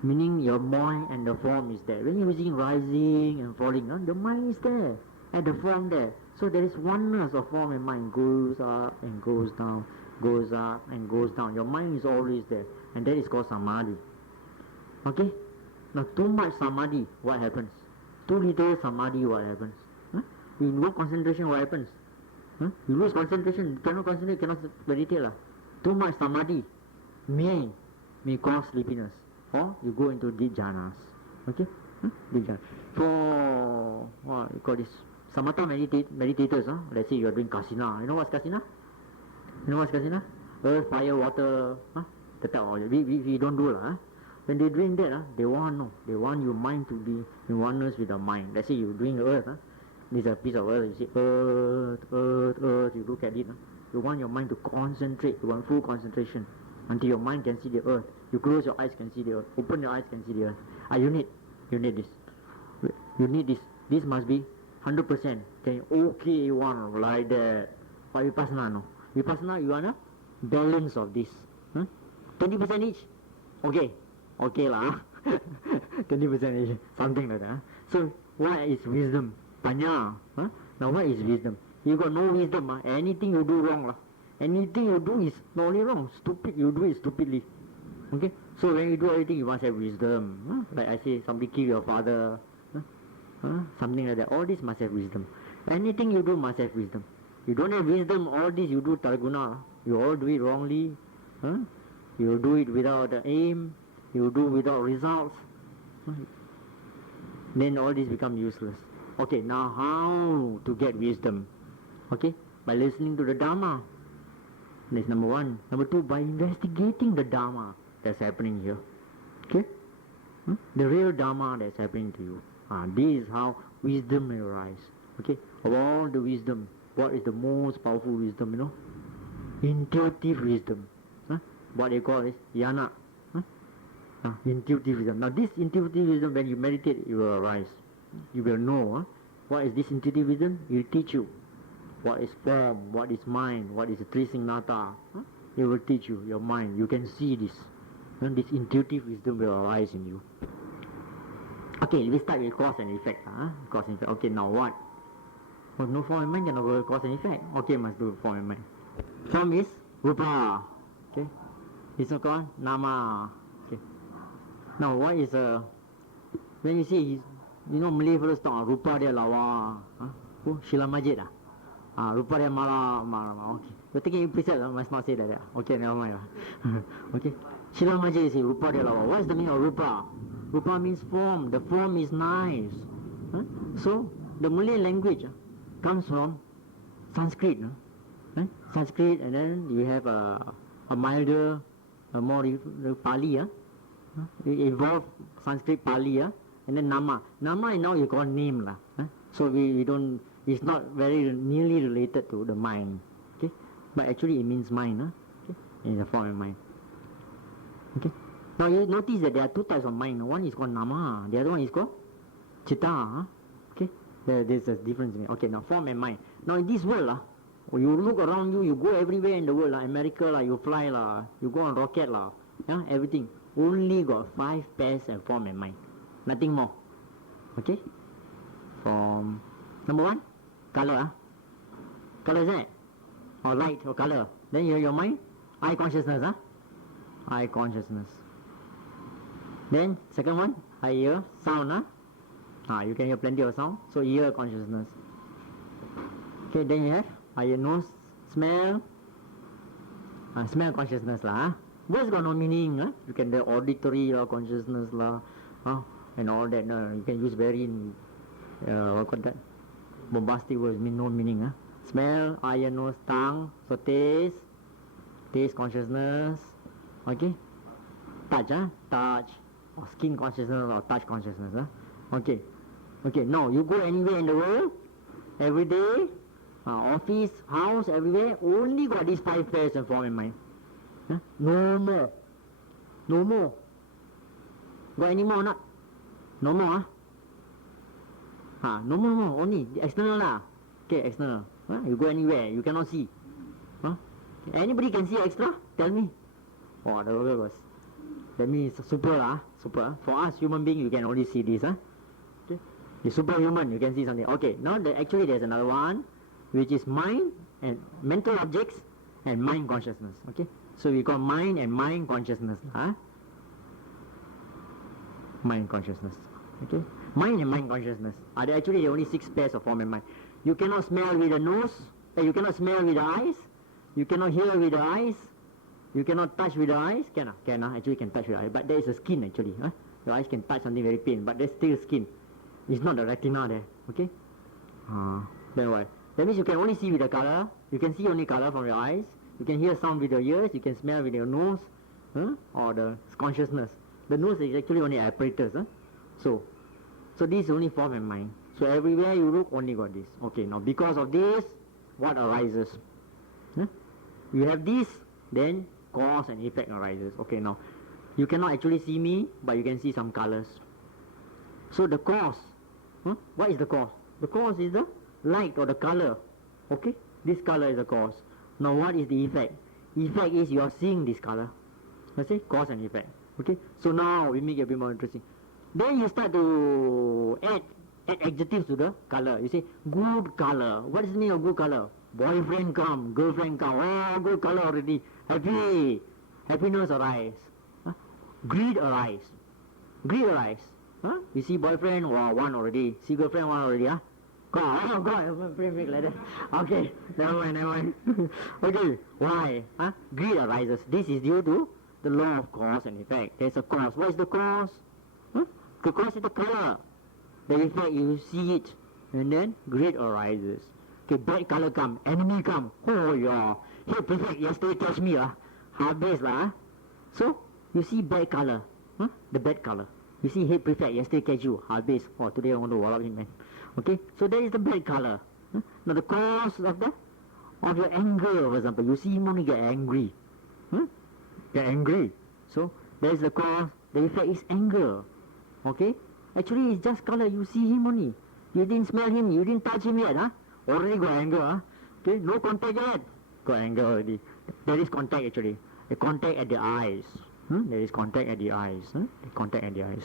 Meaning your mind and the form is there. When you're using rising and falling, the mind is there, and the form there. So there is oneness of form and mind. Goes up and goes down, goes up and goes down. Your mind is always there, and that is called samadhi. Okay? Now too much samadhi, what happens? Too little samadhi, what happens? You lose concentration, what happens? You lose concentration, you cannot concentrate, cannot meditate. Too much samadhi may cause sleepiness, or you go into deep jhanas. Okay? Deep jhanas. For what you call this? Samatha meditators, let's say you are doing kasina. You know what's kasina? Earth, fire, water, that type of, we don't do When they're doing that, they want your mind to be in oneness with the mind. Let's say you're doing earth, this is a piece of earth, you see earth, you look at it, you want your mind to concentrate, you want full concentration until your mind can see the earth. You close your eyes, can see the earth, open your eyes, can see the earth. You need this. You need this. This must be 100%. Then okay, you want like that. But vipassana, no. Vipassana, you want a balance of this. 20% each. Okay lah. 20% each. Something like that. So what is wisdom? Panya. Now what is wisdom? You got no wisdom. Anything you do wrong. Anything you do is not only wrong. Stupid, you do it stupidly. Okay? So when you do everything, you must have wisdom. Like I say, somebody kill your father. Something like that. All this must have wisdom. Anything you do must have wisdom. You don't have wisdom, all this you do targuna. You all do it wrongly. You do it without the aim. You do without results. Then all this become useless. Okay, now how to get wisdom? Okay, by listening to the Dharma. That's number one. Number two, by investigating the Dharma that's happening here. Okay? The real Dharma that's happening to you. This is how wisdom may arise. Okay? Of all the wisdom, what is the most powerful wisdom, Intuitive wisdom. What they call is yana. Intuitive wisdom. Now this intuitive wisdom, when you meditate, it will arise. You will know what is this intuitive wisdom. It will teach you what is form, what is mind, what is trisinghnata. It will teach you, your mind. You can see this. This intuitive wisdom will arise in you. Okay, we start with cause and effect. Cause and effect. Okay, now what? Well, no form and mind cannot go cause and effect. Okay, must do form and mind. Form is rupa. Okay. It's called nama. Okay. Now what is when you see, Malay fellows talk rupa dia lawa. Shila Majid rupa dia mala. Okay. You're taking precepts, must not say that. Okay, never mind. Okay. Shila Majid is rupa dia lawa. What is the meaning of rupa? Rupa means form. The form is nice. So the Malay language comes from Sanskrit. Sanskrit, and then you have a milder, a more Pali. We evolve Sanskrit Pali, and then Nama. Nama now you call name. So we don't, it's not very nearly related to the mind. Okay? But actually it means mind. Okay? In the form of mind. Okay? Now you notice that there are two types of mind. One is called Nama, the other one is called Chitta. Okay? There's a difference in it. Okay, now form and mind. Now in this world, you look around you, you go everywhere in the world, America, you fly, you go on rocket, everything. Only got 5 pairs of form and mind. Nothing more. Okay? From number one, color. Color is that? Or light or color. Then your mind, eye consciousness. Eye consciousness. Then second one, ear, sound. You can hear plenty of sound. So ear consciousness. Okay, then you have your nose, smell. Smell consciousness Words got no meaning. You can do auditory consciousness and all that. No, you can use very, what call that? Bombastic words, mean no meaning. Smell, eye, nose, tongue, so taste consciousness, okay? Touch, touch, or skin consciousness or touch consciousness, okay. Okay, now you go anywhere in the world, every day, office, house, everywhere, only got these 5 pairs of form and mind. No more. No more. Got any more or not? No more, no more, only the external lah. Okay, external. You go anywhere, you cannot see. Anybody can see extra? Tell me. Oh, the was. That means super, super. For us human being, you can only see this, Okay. The superhuman, you can see something. Okay, now actually there's another one, which is mind and mental objects and mind consciousness. Okay, so we call mind and mind consciousness. Mind consciousness. Okay, mind and mind consciousness are there actually only 6 pairs of form and mind. You cannot smell with the nose. You cannot smell with the eyes. You cannot hear with the eyes. You cannot touch with the eyes. Actually can touch with the eyes, but there is a skin actually. Your eyes can touch something very pain, but there's still skin. It's not the retina there. Okay. Then why? That means you can only see with the color. You can see only color from your eyes. You can hear sound with your ears. You can smell with your nose, or the consciousness. The nose is actually only apparatus. So this is only form and mind. So everywhere you look, only got this. Okay. Now because of this, what arises? You have this, then cause and effect arises. Okay. Now you cannot actually see me, but you can see some colors. So the cause, what is the cause? The cause is the light or the color. Okay, this color is the cause. Now what is the effect? Effect is you are seeing this color. Let's say cause and effect. Okay, so now we make it a bit more interesting. Then you start to add adjectives to the color. You say good color. What is the meaning of good color? Boyfriend come, girlfriend come. Oh, good color already. Happy, happiness arise. Greed arise. Greed arise. You see boyfriend, wow, 1 already. See girlfriend, 1 already, God, oh God, make like that. Okay, never mind. Okay, why? Greed arises. This is due to the law of cause and effect. There's a cause. What is the cause? The cause is the color. The effect, you see it. And then greed arises. Okay, bright color come, enemy come. Oh yeah, hey perfect, yesterday catch me, habis lah. So, you see bad color, the bad color. You see hate prefect, yesterday catch you, habis. Oh, today I want to wallop him, man. Okay, so that is the bad color. Now the cause of your anger, for example, you see him only get angry. Get angry. So that is the cause. The effect is anger. Okay, actually it's just color. You see him only. You didn't smell him. You didn't touch him yet. Already got anger. Okay, no contact yet. Got anger already. There is contact actually. The contact at the eyes. There is contact at the eyes. Contact at the eyes.